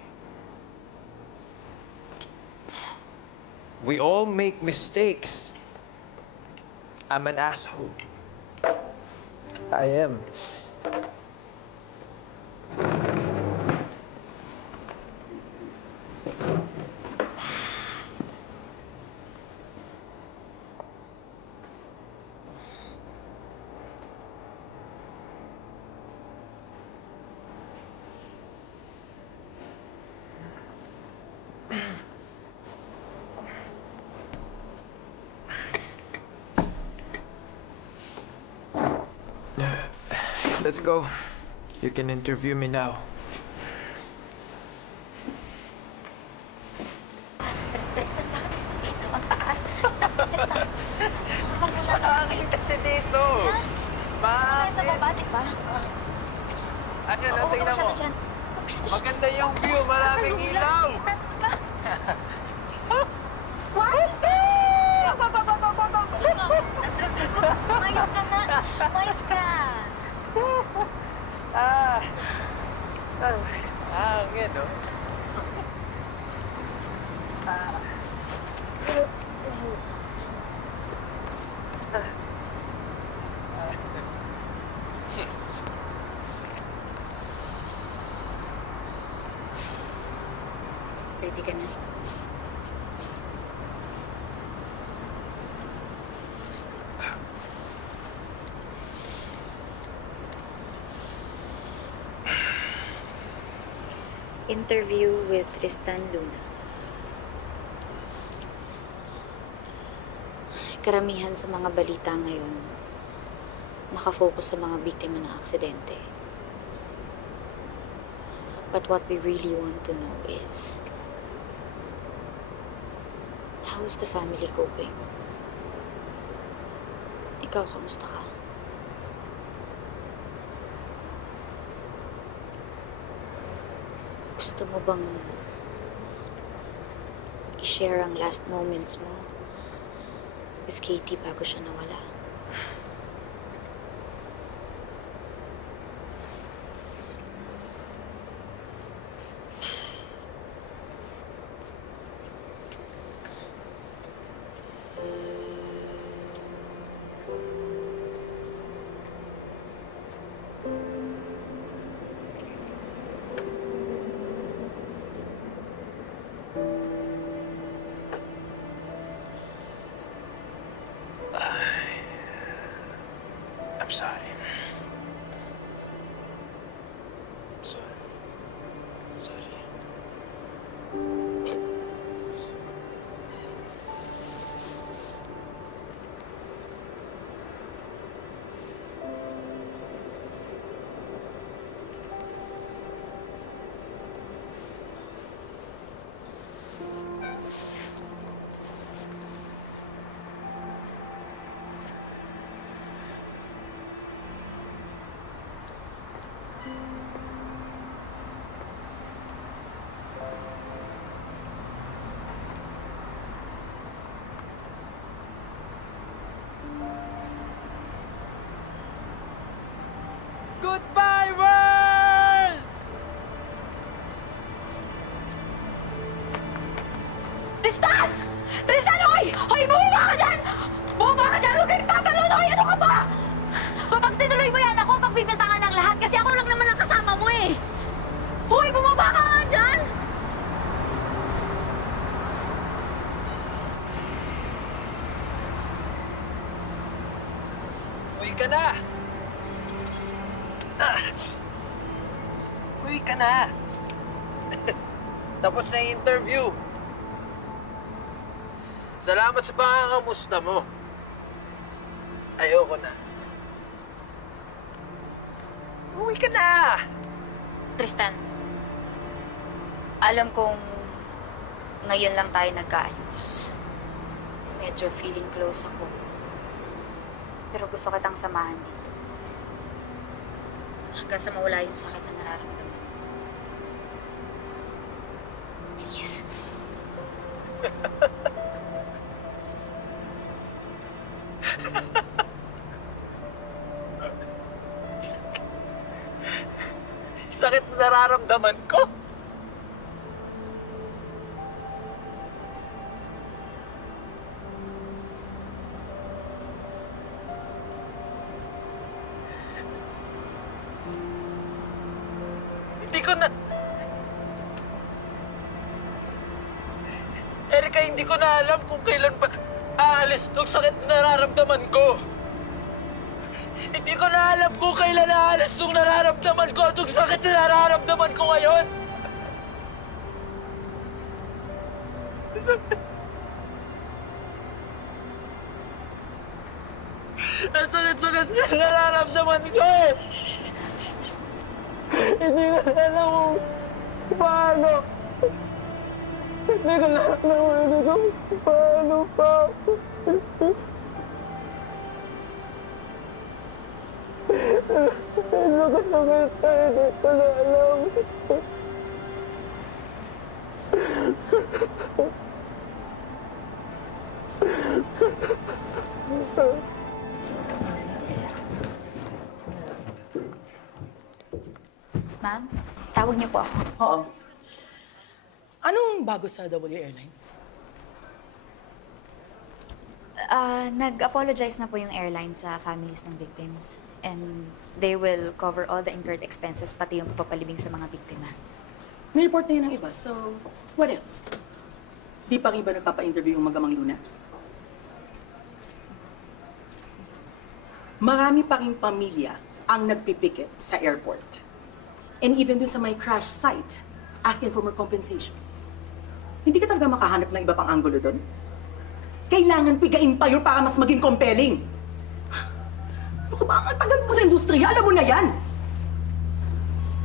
We all make mistakes. I'm an asshole. I am. let's go. You can interview me now. Tristan, bakit dito? Ang taas. Tristan, Bakit kasi dito? Bakit sa baba, di ba? Ano, Oo, tingnan mo. dyan. Maganda yung view, maraming ilaw. Tristan, ka. Wow! Tristan, mayos ka na. Mayos ka. Hangin, no? Ready ka na? Interview with Tristan Luna. Karamihan sa mga balita ngayon, nakafocus sa mga biktima ng aksidente. But what we really want to know is, how is the family coping? Ikaw, kamusta ka? Gusto mo bang i-share ang last moments mo with Katie bago siya nawala? I'm sorry. Sorry. Sorry. Goodbye, world! Tristan! Tristan, hoy! Hoy, bumaba ka dyan! Bumaba ka dyan! Huwag kang tatalon, hoy! Ano ka ba? Kapag tinuloy mo yan, ako ang pagbibintangan ng lahat kasi ako lang naman ang kasama mo eh! Hoy, bumaba ka nga dyan! Uwi ka na! Uwi ka na! Tapos na yung interview. Salamat sa pangangamusta mo. Ayoko na. Uwi ka na! Tristan, alam kong ngayon lang tayo nagkaayos. Medyo feeling close ako. Pero gusto kitang samahan dito. Hanggang sa mawala yung sakit na nararamdaman mo. Please. Sakit na nararamdaman ko. Hindi ko na... Erika, hindi ko na alam kung kailan pa aalis tong sakit na nararamdaman ko. Hindi ko na alam kung kailan aalis tong nararamdaman ko, tong sakit na nararamdaman ko ngayon. Ang sakit-sakit na nararamdaman ko eh. Hindi ko na alam kung paano. Hindi ko na alam kung paano pa. Ano ko naman tayo, hindi ko na alam. Ma'am, tawag niyo po ako. Oo. Anong bago sa W Airlines? Nag-apologize na po yung airline sa families ng victims. And they will cover all the incurred expenses, pati yung papalibing sa mga biktima. Nireport na yun ng iba, so what else? Di pa rin ba nagpapa-interview yung magamang Luna? Marami pa rin pamilya ang nagpipikit sa airport. And even dun sa may crash site, asking for more compensation. Hindi ka talaga makahanap ng iba pang anggulo dun? Kailangan pigain pa yun para mas maging compelling. Ano ba? Ang tagal mo sa industriya, alam mo na yan!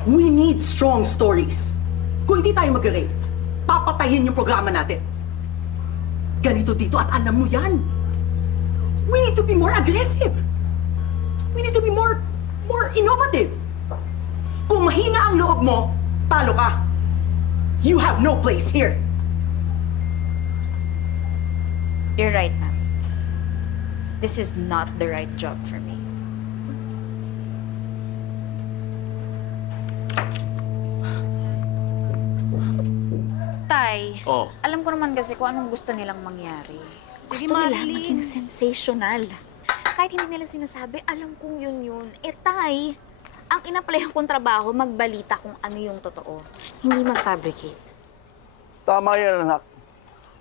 We need strong stories. Kung hindi tayo mag-rate, papatayin yung programa natin. Ganito dito at alam mo yan. We need to be more aggressive. We need to be more innovative. Kung mahina ang loob mo, talo ka. You have no place here. You're right, ma'am. This is not the right job for me. Tay, alam ko naman kasi kung anong gusto nilang mangyari. Sige, Gusto nila Marilyn. maging sensational. Kahit hindi nila sinasabi, alam kong yun. Eh, Tay, ang inaplayan kong trabaho, magbalita kung ano yung totoo. Hindi mag-fabricate. Tama yan, anak.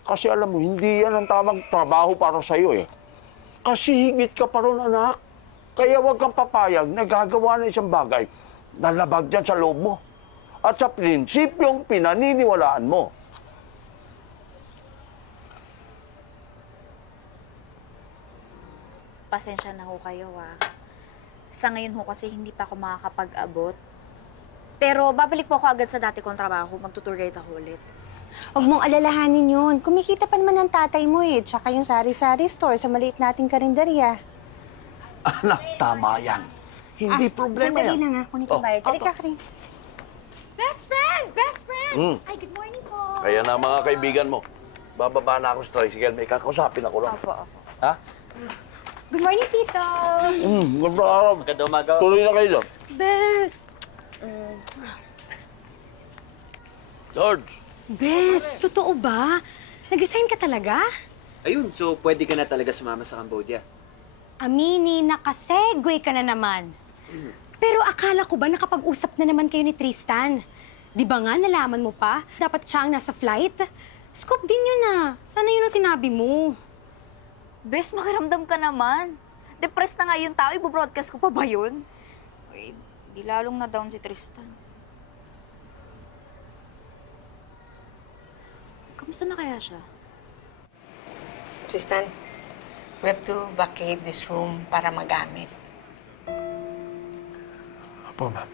Kasi alam mo, hindi yan ang tamang trabaho para sa'yo eh. Kasi higit ka pa ron, anak. Kaya huwag kang papayag na gagawa ng isang bagay na labag dyan sa loob mo. At sa prinsipyong pinaniniwalaan mo. Pasensya na ho kayo, Sa ngayon ho kasi hindi pa ako makakapag-abot. Pero babalik po ako agad sa dati kong trabaho. Magtutour guide ako ulit. Huwag mong alalahanin yun. Kumikita pa naman ang tatay mo eh. Tsaka yung sari-sari store sa maliit nating karinderya. Anak, tama yan. Hindi problema sandali yan. lang ha. Kunin ko bayad. Halika, Karin. Best friend! Best friend! Hmm. Ay, good morning po. Kaya na mga kaibigan mo. Bababa na ako sa tricycle. May kakausapin ako lang. Opo. Ha? Good morning, Tito. Ganda araw. Maganda umaga. Tuloy na kayo doon. Best! George. Best, totoo ba? Nag-resign ka talaga? Ayun, so pwede ka na talaga sumama sa Cambodia. Amini, nakasegue ka na naman. Pero akala ko ba nakapag-usap na naman kayo ni Tristan? Di ba nga, nalaman mo pa? Dapat siya ang nasa flight? Scoop din yun Sana yun ang sinabi mo. Bes, makiramdam ka naman. Depressed na nga yung tao. Ibo-broadcast ko pa ba yun? Uy, di lalong na-down si Tristan. Kamusta na kaya siya? Tristan, we have to vacate this room para magamit. Opo, ma'am.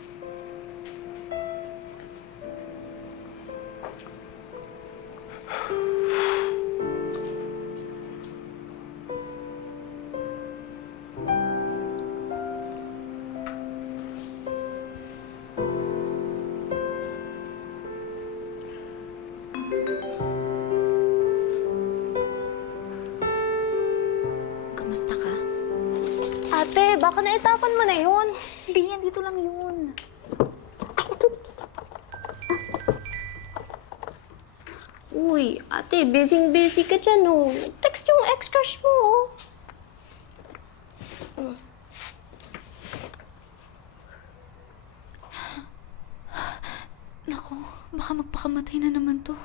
Kamusta ka? Ate, baka naitapan mo na yun. Hindi yan, dito lang yun. Uy, ate, busy ka dyan, Text yung ex-crush mo, Naku, baka magpakamatay na naman to.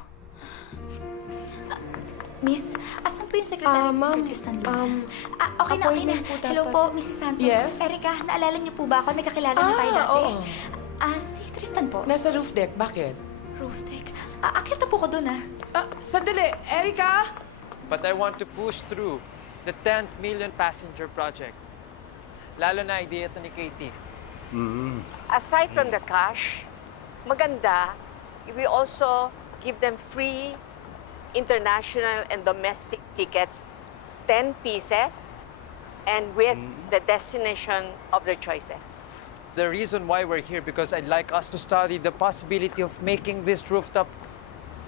Miss, asan po yung secretary ni Sir Tristan Luna? Okay na. Hello po, Mrs. Santos. Yes? Erica, naalala niyo po ba ako? Nagkakilala na tayo dati. oo. Si Tristan po. Nasa roof deck. Bakit? Roof deck. Akit na po ko doon, Sandali! Erica! But I want to push through the 10th million passenger project. Lalo na idea to ni Katie. Aside from the cash, maganda, we also give them free international and domestic tickets, 10 pieces, and with the destination of their choices. The reason why we're here because I'd like us to study the possibility of making this rooftop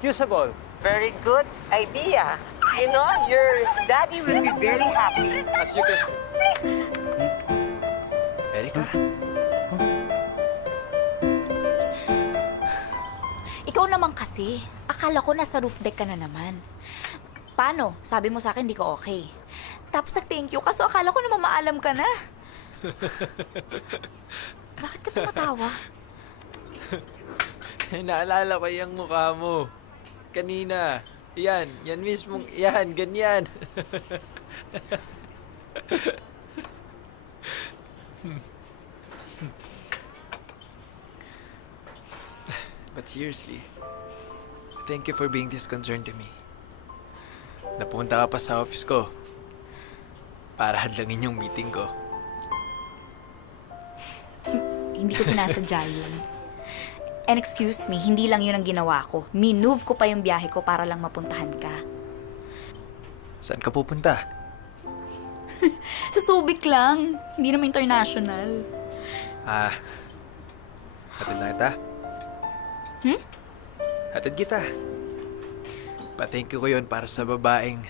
usable. Very good idea. You know, your daddy will be very happy. As you can see. Erika? Ikaw naman kasi. Akala ko nasa roof deck ka na naman. Paano? Sabi mo sa akin di ko okay. Tapos nag-thank you, kaso akala ko naman maalam ka na. Bakit ka tumatawa? Naalala ko yung mukha mo. Kanina. Yan mismong, yan, ganyan. But seriously, thank you for being this concerned to me. Napunta ka pa sa office ko para hadlangin yung meeting ko. Hindi ko sinasadya yun. And excuse me, hindi lang yun ang ginawa ko. Minove ko pa yung biyahe ko para lang mapuntahan ka. Saan ka pupunta? Sa Subic lang. Hindi naman international. Hatid na kita? Hatid kita. Pa-thank you ko yun para sa babaeng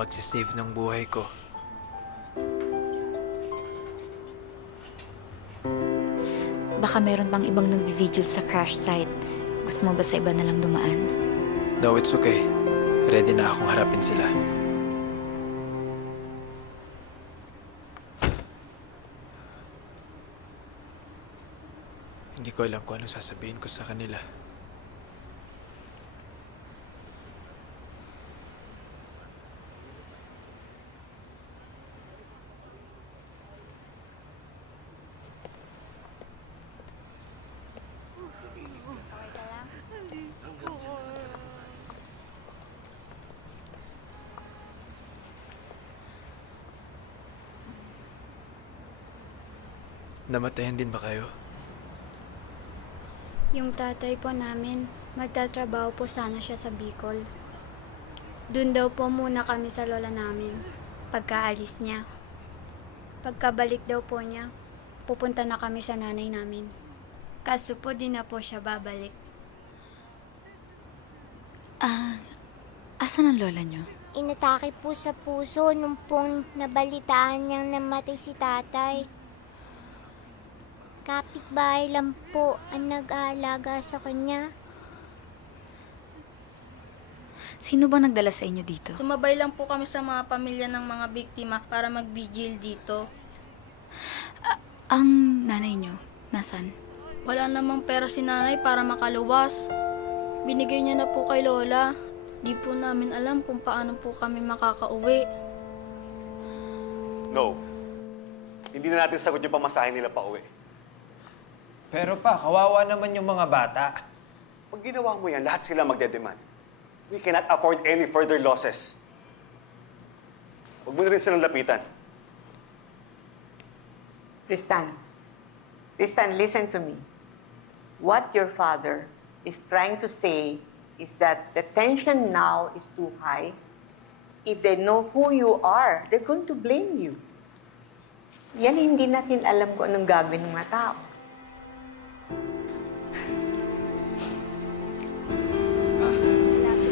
magsisave ng buhay ko. Baka meron pang ibang nag-vigil sa crash site. Gusto mo ba sa iba na lang dumaan? No, it's okay. Ready na akong harapin sila. Hindi ko alam kung anong sasabihin ko sa kanila. Namatayan din ba kayo? Yung tatay po namin, magtatrabaho po sana siya sa Bicol. Doon daw po muna kami sa lola namin, pagkaalis niya. Pagkabalik daw po niya, pupunta na kami sa nanay namin. Kaso po di na po siya babalik. Asan ang lola niyo? Inatake po sa puso nung pong nabalitaan niyang namatay si tatay. Kapitbahay lang po ang nag-aalaga sa kanya. Sino ba nagdala sa inyo dito? Sumabay lang po kami sa mga pamilya ng mga biktima para mag-vigil dito. Ang nanay niyo, nasan? Wala namang pera si nanay para makaluwas. Binigay niya na po kay Lola. Di po namin alam kung paano po kami makakauwi. No. Hindi na natin sagot yung pamasahe nila pa uwi. Pero pa, kawawa naman yung mga bata. Pag ginawa mo yan, lahat sila magdedemand. We cannot afford any further losses. Huwag mo na rin silang lapitan. Tristan, listen to me. What your father is trying to say is that the tension now is too high. If they know who you are, they're going to blame you. Yan hindi natin alam kung anong gagawin ng mga tao.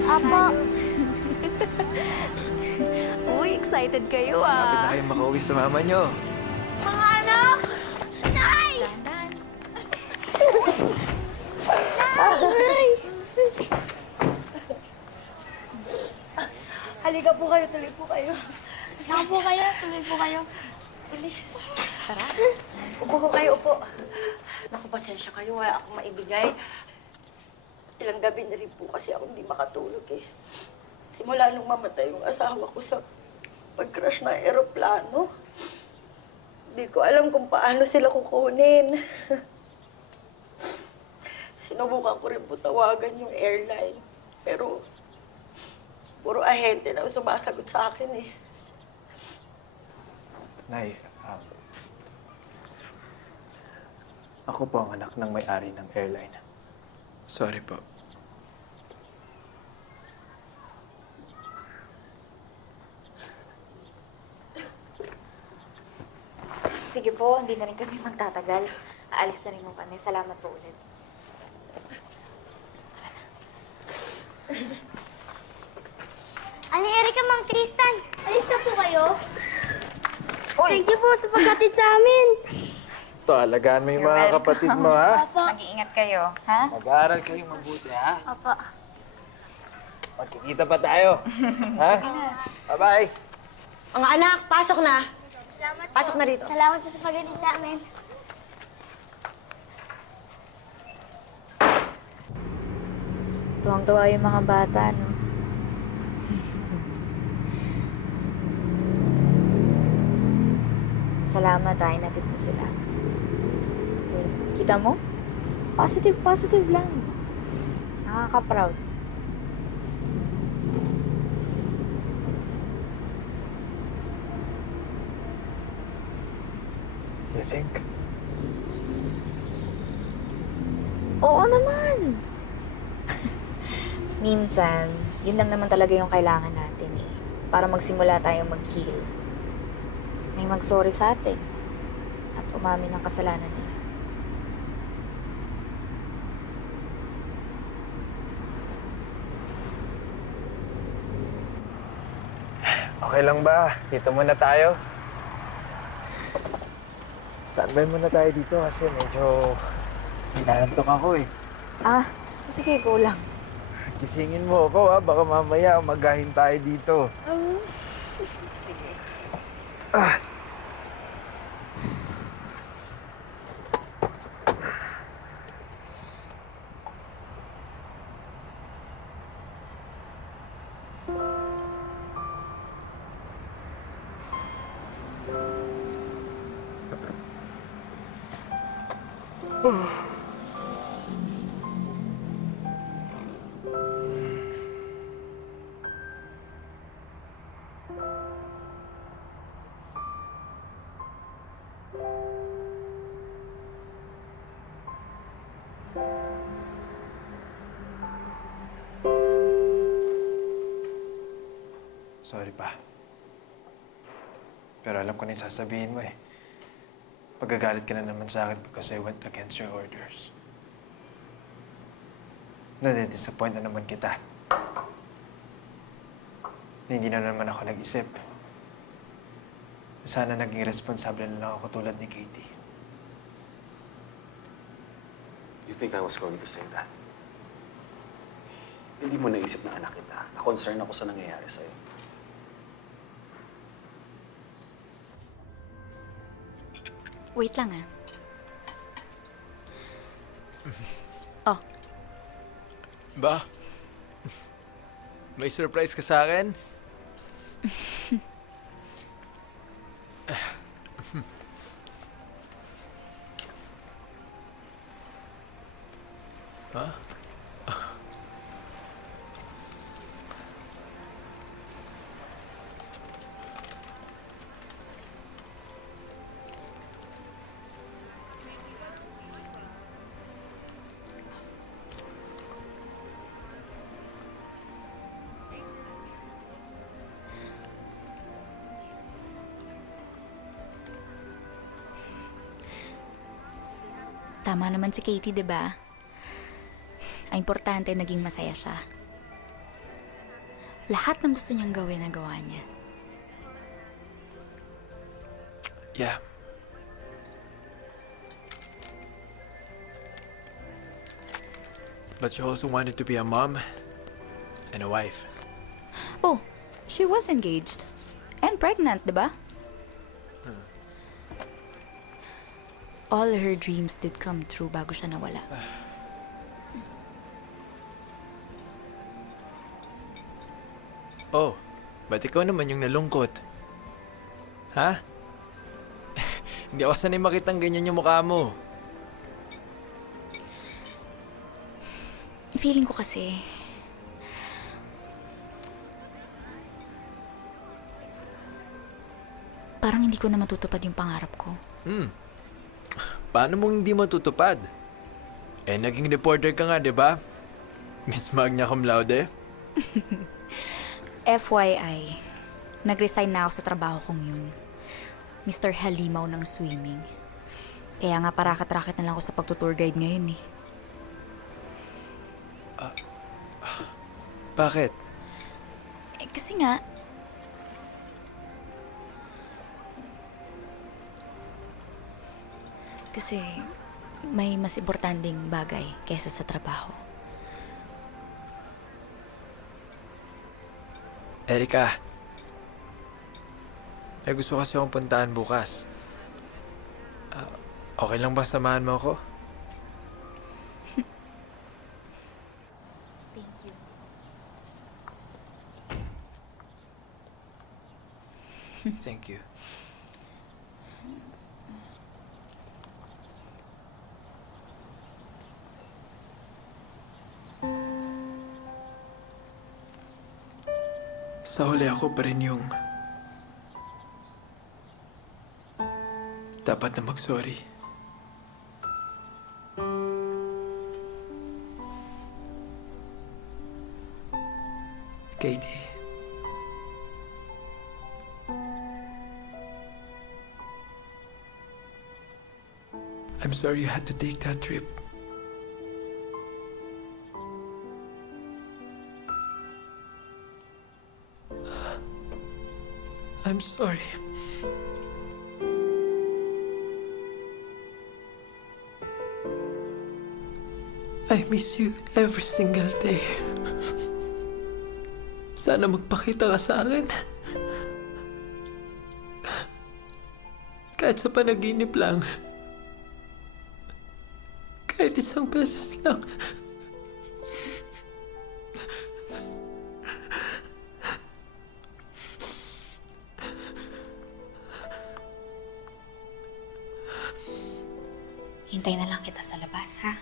Apo, Uy, excited kayo Malapit na kayo makauwi sa mama nyo. mga anak! Nay! Nay! Halika po kayo, tuloy po kayo. Saan po kayo? Tuloy po kayo. Bilis. Tara. Upo ko kayo, upo. Naku, pasensya kayo, wala akong maibigay. Ilang gabi na rin po kasi ako hindi makatulog eh. Simula nung mamatay yung asawa ko sa pag-crash ng eroplano. Hindi ko alam kung paano sila kukunin. Sinubukan ko rin po tawagan yung airline. Pero puro ahente na sumasagot sa akin eh. Nay, Ako po ang anak ng may-ari ng airline. Sorry po. Sige po, hindi na rin kami magtatagal. Aalis na rin mo kami. Salamat po ulit. Ani Erika, Mang Tristan, alis na po kayo? Thank you po sa pagkatid sa amin. Ito, alagaan mo yung mga kapatid mo, ha? Opo. Mag-iingat kayo, ha? Mag-aaral kayong mabuti, ha? Opo. Magkikita pa tayo. Ha? Bye-bye. Mga anak, pasok na. Salamat po. Pasok na rito. Salamat po sa pagkatid sa amin. Tuwang-tuwa yung mga bata, no? Salamat, inatid mo sila. Kita mo? Positive lang. Nakaka-proud. You think? Oo naman! Minsan, yun lang naman talaga yung kailangan natin eh. Para magsimula tayong mag-heal. May mag-sorry sa atin. At umamin ng kasalanan nila. Okay lang ba? Dito muna tayo. Standby muna tayo dito kasi medyo hinahantok ako eh. Ah, sige, go lang. Gisingin mo ako, ha? Baka mamaya magahin tayo dito. Sige. Ah. Sorry pa. Pero alam ko na yung sasabihin mo eh. Pagagalit ka na naman sa akin because I went against your orders. Nade-disappoint na naman kita. Hindi na naman ako nag-isip. Sana naging responsable na lang ako tulad ni Katie. You think I was going to say that? Hindi mo naisip na anak kita. Na-concern ako sa nangyayari sa'yo. Wait lang ah. Oh, Ba? May surprise ka sa akin? Ha? tama naman si Katie, di ba? Ang importante, naging masaya siya. Lahat ng gusto niyang gawin, nagawa niya. Yeah. But she also wanted to be a mom and a wife. Oh, she was engaged. And pregnant, di ba? All her dreams did come true bago siya nawala. Oh, ba't ikaw naman yung nalungkot? Ha? Hindi ako sanay makitang ganyan yung mukha mo. Feeling ko kasi, parang hindi ko na matutupad yung pangarap ko. Paano mong hindi matutupad? Eh, naging reporter ka nga, di ba? Miss Magna Cum Laude? FYI, nag-resign na ako sa trabaho kong yun. Mr. Halimaw ng swimming. Kaya nga parakat-raket na lang ako sa pagtutour guide ngayon eh. Bakit? Eh, kasi nga, may mas importanteng bagay kaysa sa trabaho. Erika, may gusto kasi akong puntahan bukas. Okay lang ba samahan mo ako? Thank you. Thank you. Sa huli ako pa rin yung dapat na mag-sorry. Katie. I'm sorry you had to take that trip. I'm sorry. I miss you every single day. Sana magpakita ka sa akin. Kahit sa panaginip lang. Kahit isang beses lang. Hintay na lang kita sa labas, ha?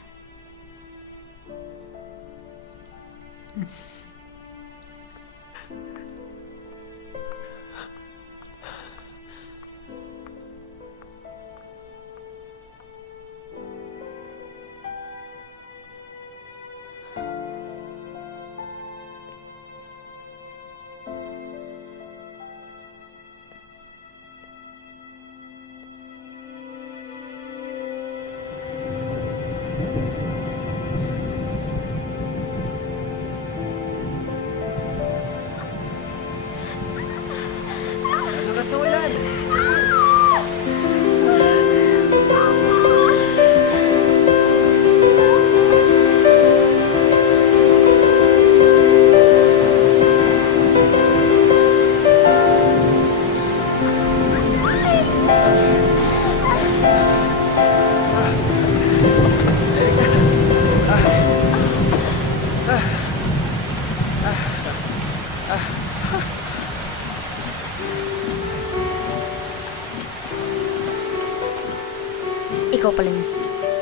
Ikaw pala yung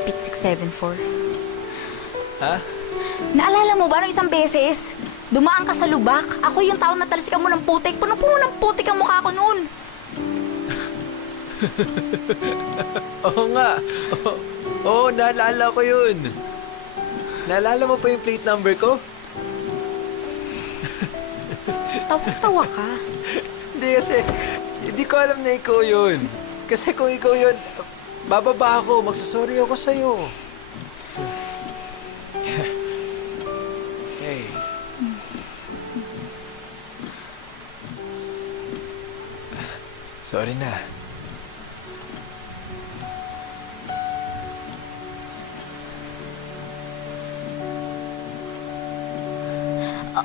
Pit 674. Ha? Naalala mo ba nung isang beses? Dumaan ka sa lubak. Ako yung tao na talsikan mo ng putik. Punong-puno ng putik ang mukha ko noon. Oo nga. Oo, naalala ko yun. Naalala mo pa yung plate number ko? Tawa-tawa ka. Hindi kasi, hindi ko alam na ikaw yun. Kasi kung ikaw yun, bababa ako, magsasorry ako sa'yo. Hey. Sorry na.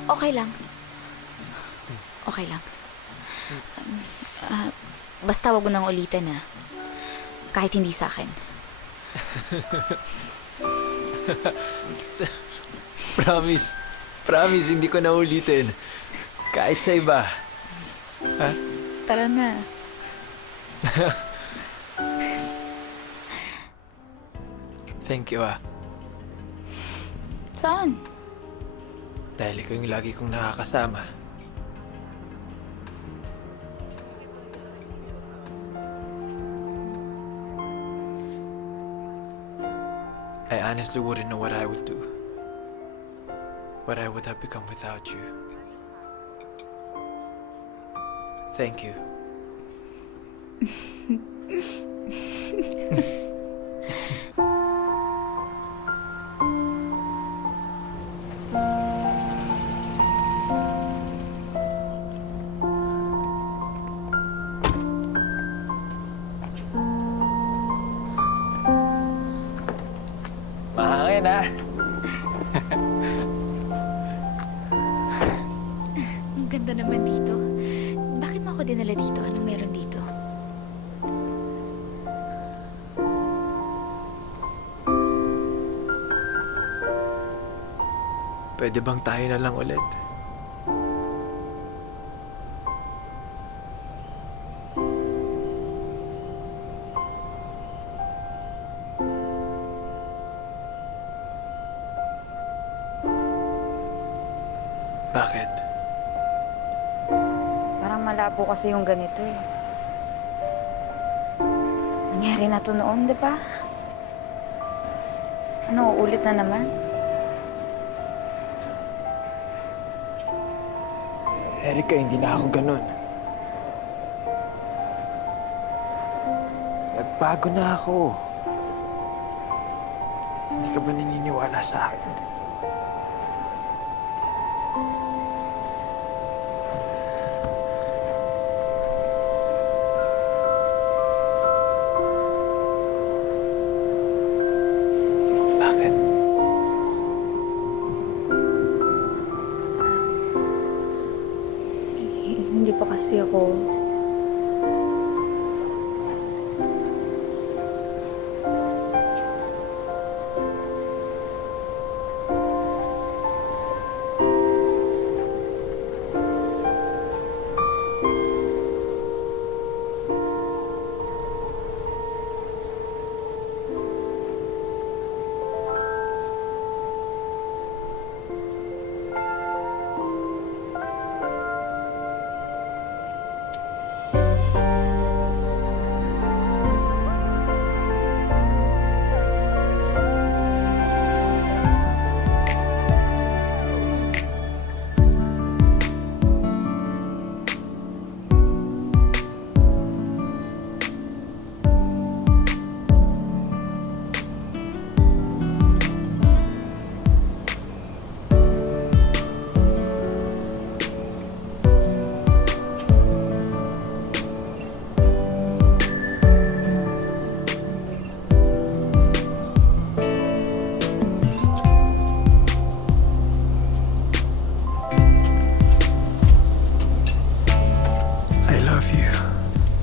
Okay lang. Okay lang. Basta wag mo nang ulitin, ha? Kahit hindi sa akin. Promise. Promise, hindi ko na ulitin. Kahit sa iba. Ha? Tara na. Thank you, ah. Saan? Dahil ikaw yung lagi kong nakakasama. honestly wouldn't know what I would do. What I would have become without you. Thank you. Mahangin ah. Ang ganda naman dito. Bakit mo ako dinala dito? Anong meron dito? Pwede bang tayo na lang ulit? Bakit? Parang malabo kasi yung ganito eh. Nangyari na to noon, di ba? Ano, ulit na naman? Erika, hindi na ako ganun. Nagbago na ako. Hindi ka ba naniniwala sa akin? Bakit? Hindi pa kasi ako...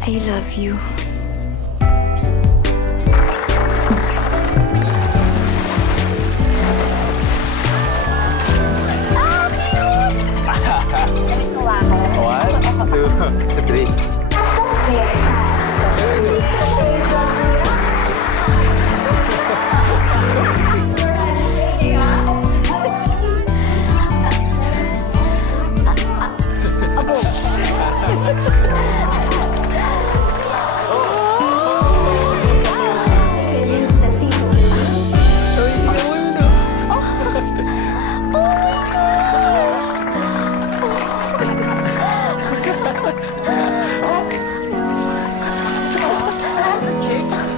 I love you. One, two, three.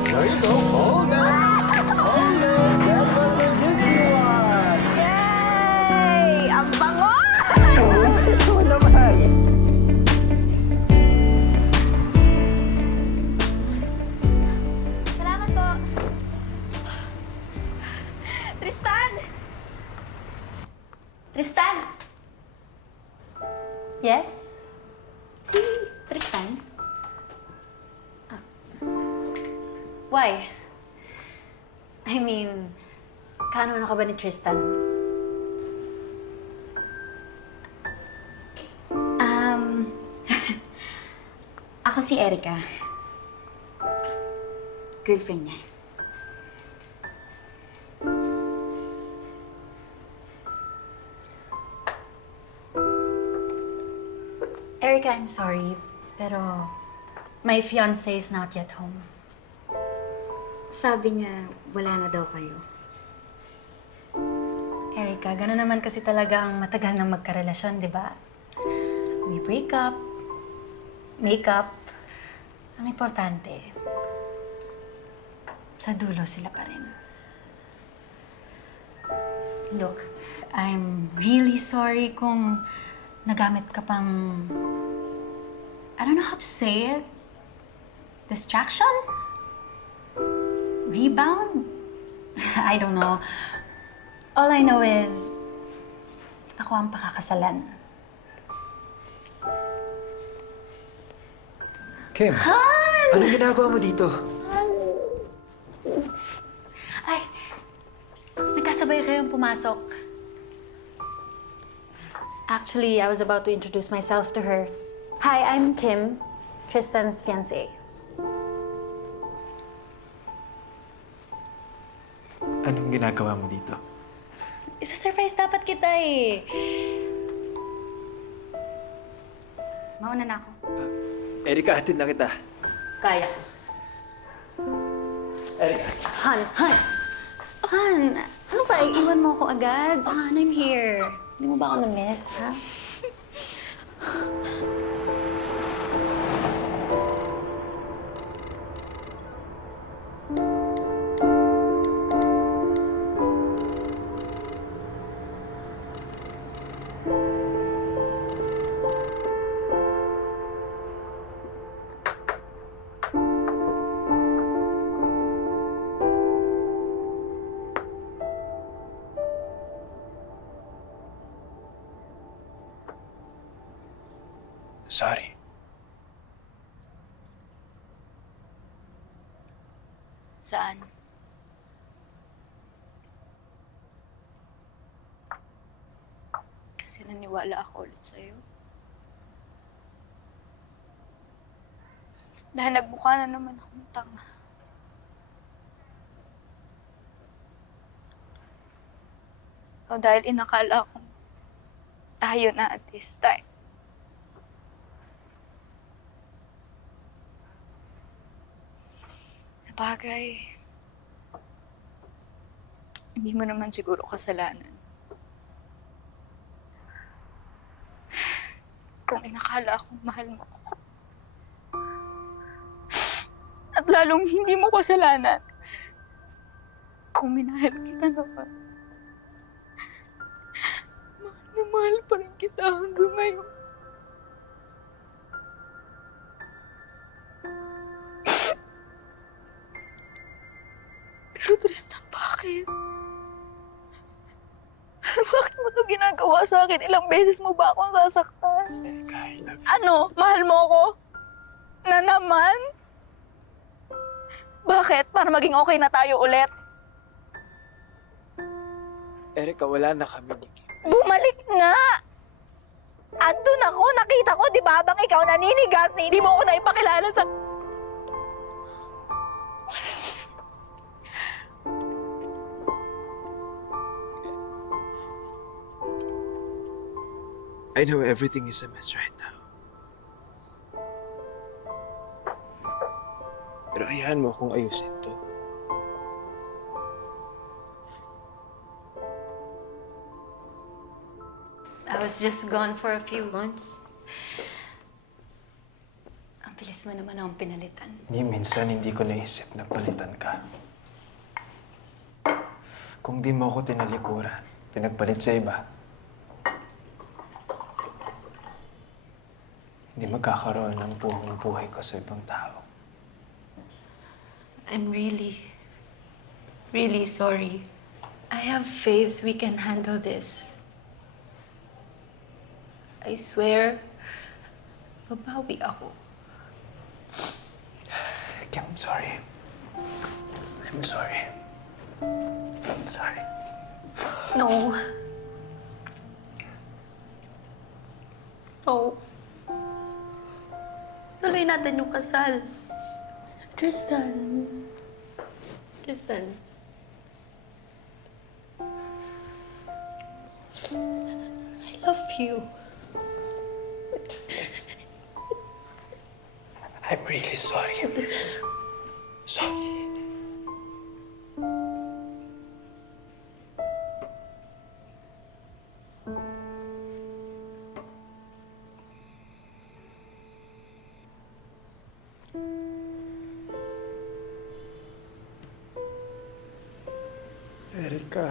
There you go. Hold on. Hold on. That was a juicy one. Yay! Ang bango! Ito naman. Salamat po. Tristan! Tristan! Yes? Si Tristan? Why? I mean, kaano ka ba ni Tristan? Ako si Erika. Girlfriend niya. Erika, I'm sorry, pero my fiancé is not yet home. Sabi niya, wala na daw kayo. Erica, gano'n naman kasi talaga ang matagal na magkarelasyon, di ba? We break up, make up. Ang importante, sa dulo sila pa rin. Look, I'm really sorry kung nagamit ka pang... I don't know how to say it. Distraction? Rebound? I don't know. All I know is, ako ang pakakasalan. Kim, Han! anong ginagawa mo dito? Ay, nagkasabay kayong pumasok. Actually, I was about to introduce myself to her. Hi, I'm Kim, Tristan's fiancée. Anong ginagawa mo dito? Isa-surprise dapat kita eh. Mauna na ako. Erika, hatid na kita. Kaya ko. Erika. Han! Ano ba? Iiwan mo ako agad? Han, I'm here. Hindi mo ba ako na-miss, ha? Sorry. Saan? Kasi naniwala ako ulit sa'yo. Dahil nagmukha na naman akong tanga. O dahil inakala akong tayo na at this time. Bagay. Hindi mo naman siguro kasalanan. Kung inakala akong mahal mo ako. At lalong hindi mo kasalanan. Kung minahal kita naman. Mahal na mahal pa rin kita hanggang ngayon. Pero Tristan, bakit? Bakit mo ito ginagawa sa akin? Ilang beses mo ba akong sasaktan? Ano? Mahal mo ako? Na naman? Bakit? Para maging okay na tayo ulit? Erika, wala na kami ni Kim. Bumalik nga! Andun ako, nakita ko, di ba? Habang ikaw naninigas, hindi mo ako naipakilala sa... I know everything is a mess right now. Pero ayahan mo akong ayusin to. I was just gone for a few months. Ang bilis mo naman akong pinalitan. Minsan hindi ko naisip na palitan ka. Kung di mo ako tinalikuran, pinagpalit sa iba, hindi magkakaroon ng buong buhay ko sa ibang tao. I'm really, really sorry. I have faith we can handle this. I swear, babawi ako. Kim, I'm sorry. I'm sorry. I'm sorry. No. No. Tuloy natin yung kasal. Tristan. Tristan. I love you. I'm really sorry. Sorry. Ka.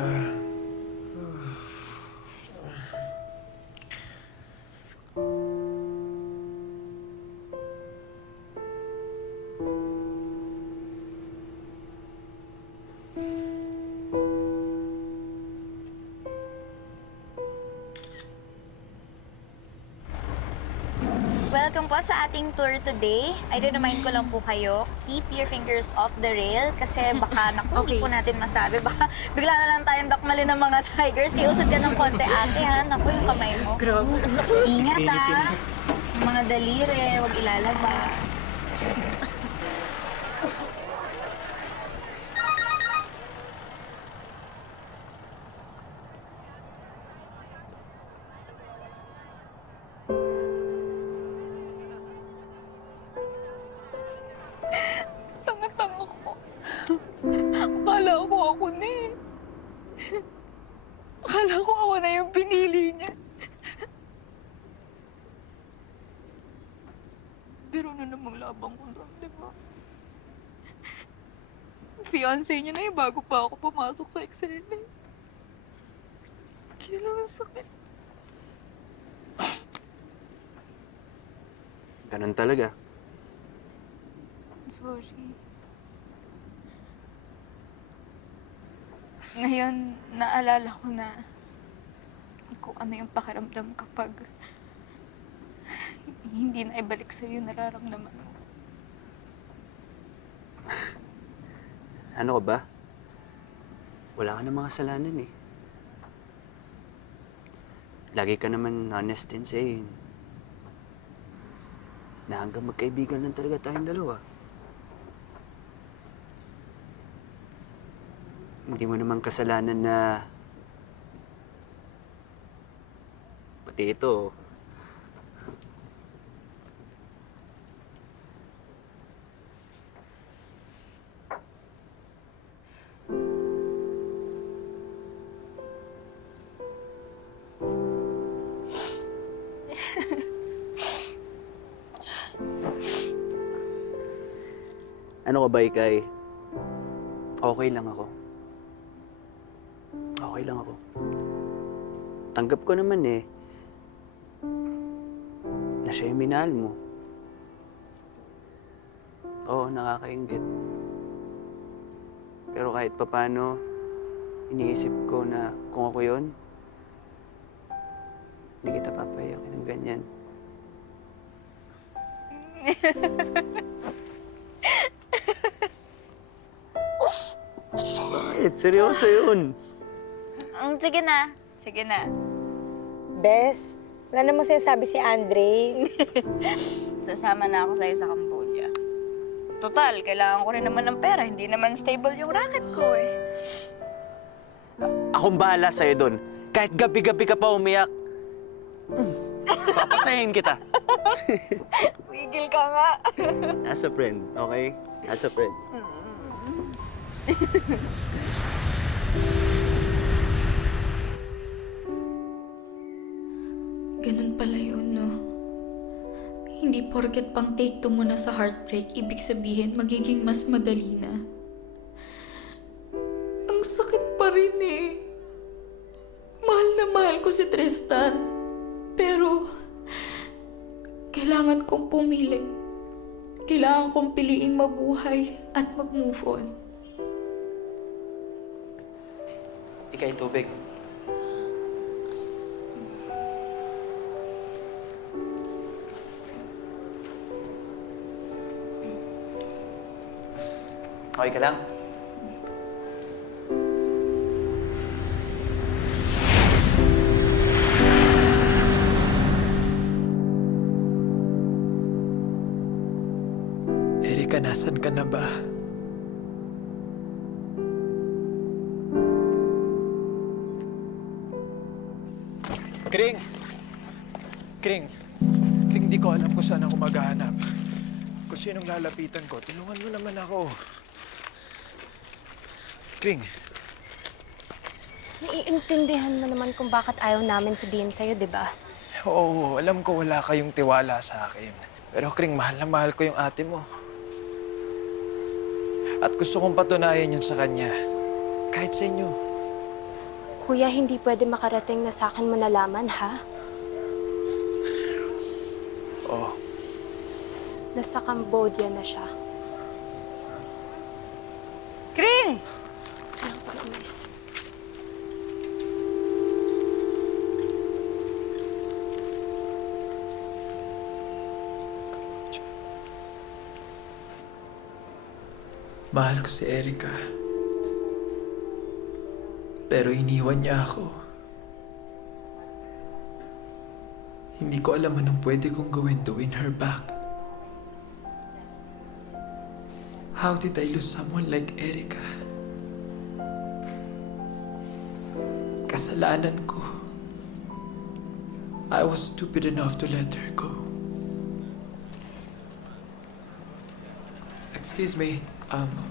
Welcome po sa ating tour today. I remind ko lang po kayo, keep your fingers off the rail kasi baka, naku, hindi po natin masabi. Baka bigla na lang tayong dakmalin ng mga tigers. Kaya usad ka ng konti, ate, ha? Naku, yung kamay mo. Ingat, ha? Yung mga daliri, huwag ilalabas. Tanga-tanga ko. Akala ko ako na eh. Akala ko ako na yung pinili niya. Pero ano namang labang ko doon, di ba? Fiancé niya na eh, bago pa ako pumasok sa eksena. Kaya lang ang sakit. Ganun talaga. Sorry. Ngayon, naalala ko na kung ano yung pakiramdam kapag hindi na ibalik sa'yo yung nararamdaman mo. Ano ka ba? Wala ka namang kasalanan eh. Lagi ka naman honest and saying na hanggang magkaibigan lang talaga tayong dalawa. Hindi mo naman kasalanan na pati ito. Ano ka ba, Ikay? Okay lang ako. Okay lang ako. Tanggap ko naman eh na siya yung minahal mo. Oo, nakakainggit. Pero kahit papano, iniisip ko na kung ako yun, hindi kita papayakin ng ganyan. Bakit? Seryoso yun. Sige na. Sige na. Bes, wala namang sinasabi si Andre. Sasama na ako sa'yo sa Cambodia. Total, kailangan ko rin naman ng pera. Hindi naman stable yung racket ko eh. Akong bahala sa'yo doon. Kahit gabi-gabi ka pa umiyak. Papasahin kita. Wigil ka nga. As a friend, okay? As a friend. Ganun pala yun, no? Hindi porket pang take 2 mo na sa heartbreak, ibig sabihin magiging mas madali na. Ang sakit pa rin eh. Mahal na mahal ko si Tristan. Pero, kailangan kong pumili. Kailangan kong piliing mabuhay at mag-move on. Ikay, tubig. Okay ka lang? Erika, nasan ka na ba? Kring! Kring! Kring, di ko alam kung saan ako maghahanap. Kung sinong lalapitan ko, tulungan mo naman ako. Kring! Naiintindihan mo naman kung bakit ayaw namin sabihin sa'yo, di ba? Oo, alam ko wala kayong tiwala sa akin. Pero Kring, mahal na mahal ko yung ate mo. At gusto kong patunayan yun sa kanya. Kahit sa inyo. Kuya, hindi pwede makarating na sa akin mo nalaman, ha? Oo. Nasa Cambodia na siya. Kring! Kailangan ko na umalis. Mahal ko si Erica. Pero iniwan niya ako. Hindi ko alam anong pwede kong gawin to win her back. How did I lose someone like Erica? Kasalanan ko. I was stupid enough to let her go. Excuse me,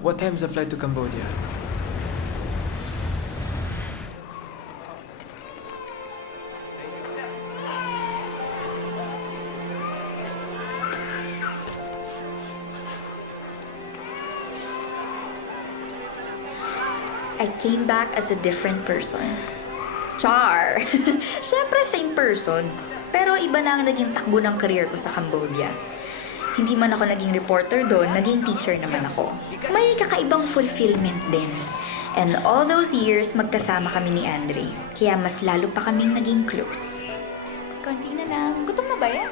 what time's the flight to Cambodia? I came back as a different person. Char! Siyempre, same person. Pero iba na ang naging takbo ng career ko sa Cambodia. Hindi man ako naging reporter doon, naging teacher naman ako. May kakaibang fulfillment din. And all those years, magkasama kami ni Andre. Kaya mas lalo pa kaming naging close. Konti na lang. Gutom na ba yan?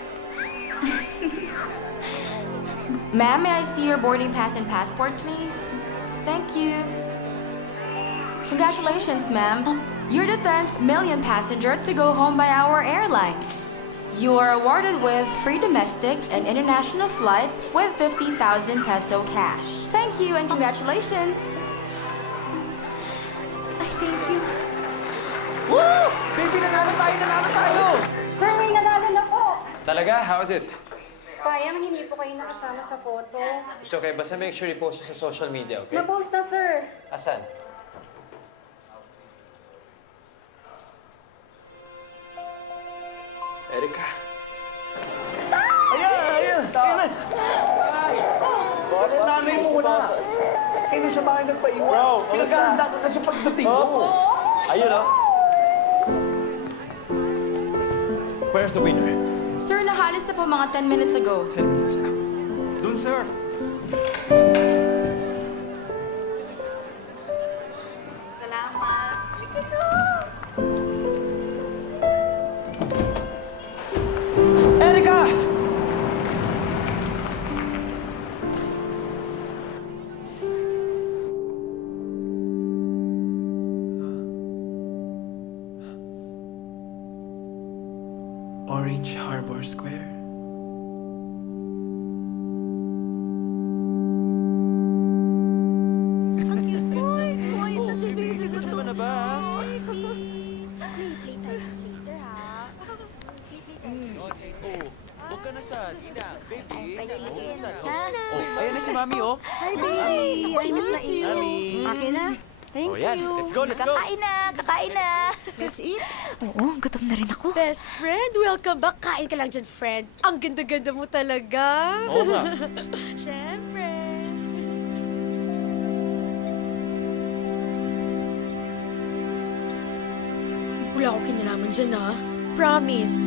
Ma'am, may I see your boarding pass and passport, please? Thank you. Congratulations, ma'am. You're the 10th million passenger to go home by our airlines. You are awarded with free domestic and international flights with 50,000 peso cash. Thank you and congratulations. Ay, thank you. Woo! Baby, nanalo tayo! Sir, may nanalo na po! Talaga? How is it? Sayang, hindi po kayo nakasama sa photo. It's okay, basta make sure i-post it sa social media, okay? Na-post na, sir. Asan? Erica. Ayan na. Kasi nanay mo na. Eh, nasa bahay nagpaiwan. Bro, Pinaganda ko na sa pagdating mo. Ayun, oh. Where's the winner? Sir, nakalis na po mga 10 minutes ago. 10 minutes ago. Dun, sir. Salamat. Erica! Orange Harbor Square. Huwag ka na sa Tina, baby. Oh, ayan na si Mami, oh. Hi, baby! I miss you. Mami. Okay na? Thank Oh, yan. you. Let's go, let's go. Kakain na! Let's eat. Oo, gutom na rin ako. Best friend, welcome back. Kain ka lang dyan, friend. Ang ganda-ganda mo talaga. Oo nga. Siyempre. Wala akong kinalaman dyan, ha? Promise.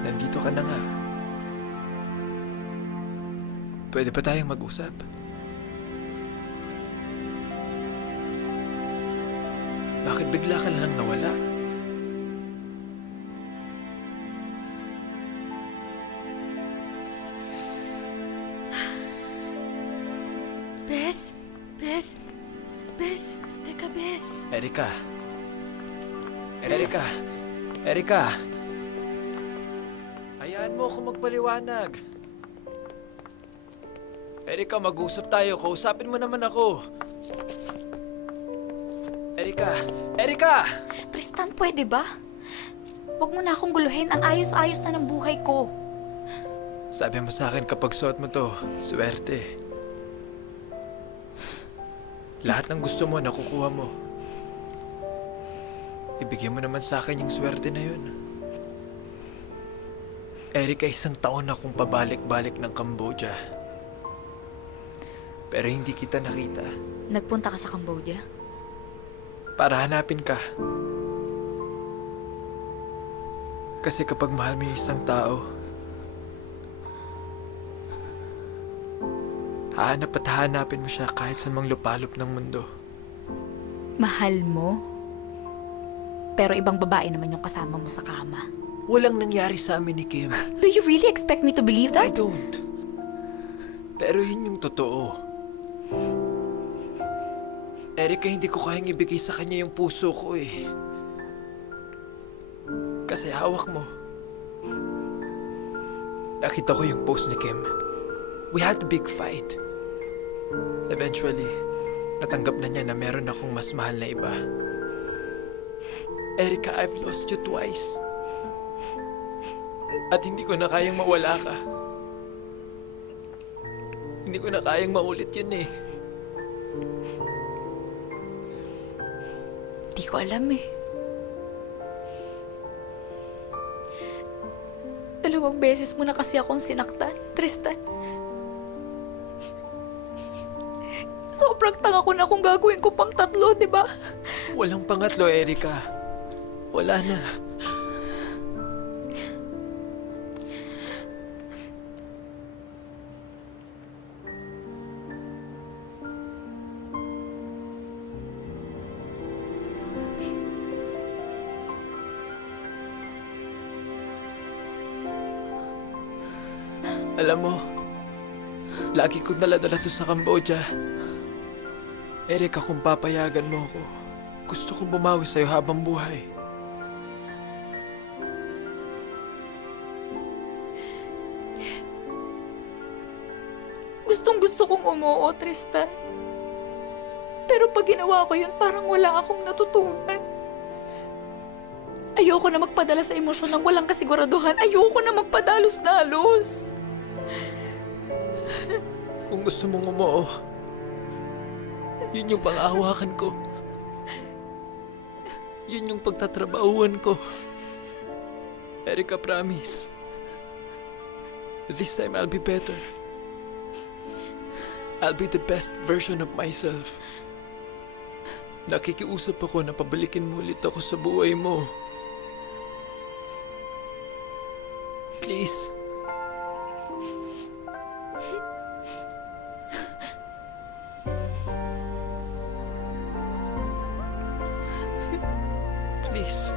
Nandito ka na nga. Pwede pa tayong mag-usap? Bakit bigla ka na lang nawala? Bes? Bes? Bes? Teka, Bes. Erica. Erica. Erica. Hayaan mo ako magpaliwanag. Erica, mag-usap tayo. Kausapin mo naman ako. Erika! Erika! Tristan, pwede ba? Huwag mo na akong guluhin. Ang ayos-ayos na ng buhay ko. Sabi mo sa akin kapag suot mo to, swerte. Lahat ng gusto mo, nakukuha mo. Ibigay mo naman sa akin yung swerte na yun. Erika, isang taon akong pabalik-balik ng Cambodia. Pero hindi kita nakita. Nagpunta ka sa Cambodia? Para hanapin ka. Kasi kapag mahal mo yung isang tao, hahanap at hahanapin mo siya kahit saan mang lupalop ng mundo. Mahal mo? Pero ibang babae naman yung kasama mo sa kama. Walang nangyari sa amin ni Kim. Do you really expect me to believe that? I don't. Pero yun yung totoo. Erika, hindi ko kayang ibigay sa kanya yung puso ko eh. Kasi hawak mo. Nakita ko yung post ni Kim. We had a big fight. Eventually, natanggap na niya na meron akong mas mahal na iba. Erika, I've lost you twice. At hindi ko na kayang mawala ka. Hindi ko na kayang maulit yun eh. Di ko alam eh. 2 beses mo na kasi akong sinaktan, Tristan. Sobrang tanga ko na kung gagawin ko pang 3, di ba? Walang pangatlo, Erika. Wala na. Alam mo, lagi kong daladala to sa Cambodia. Erika, kung papayagan mo ako, gusto kong bumawi sa'yo habang buhay. Gustong-gusto kong umuo, Tristan. Pero pag ginawa ko yun, parang wala akong natutunan. Ayoko na magpadala sa emosyon ng walang kasiguraduhan. Ayoko na magpadalos-dalos. Kung gusto mong umuo, yun yung pang-aawakan ko. Yun yung pagtatrabahuan ko. Erika, promise. This time I'll be better. I'll be the best version of myself. Nakikiusap ako na pabalikin mo ulit ako sa buhay mo. Please. Please.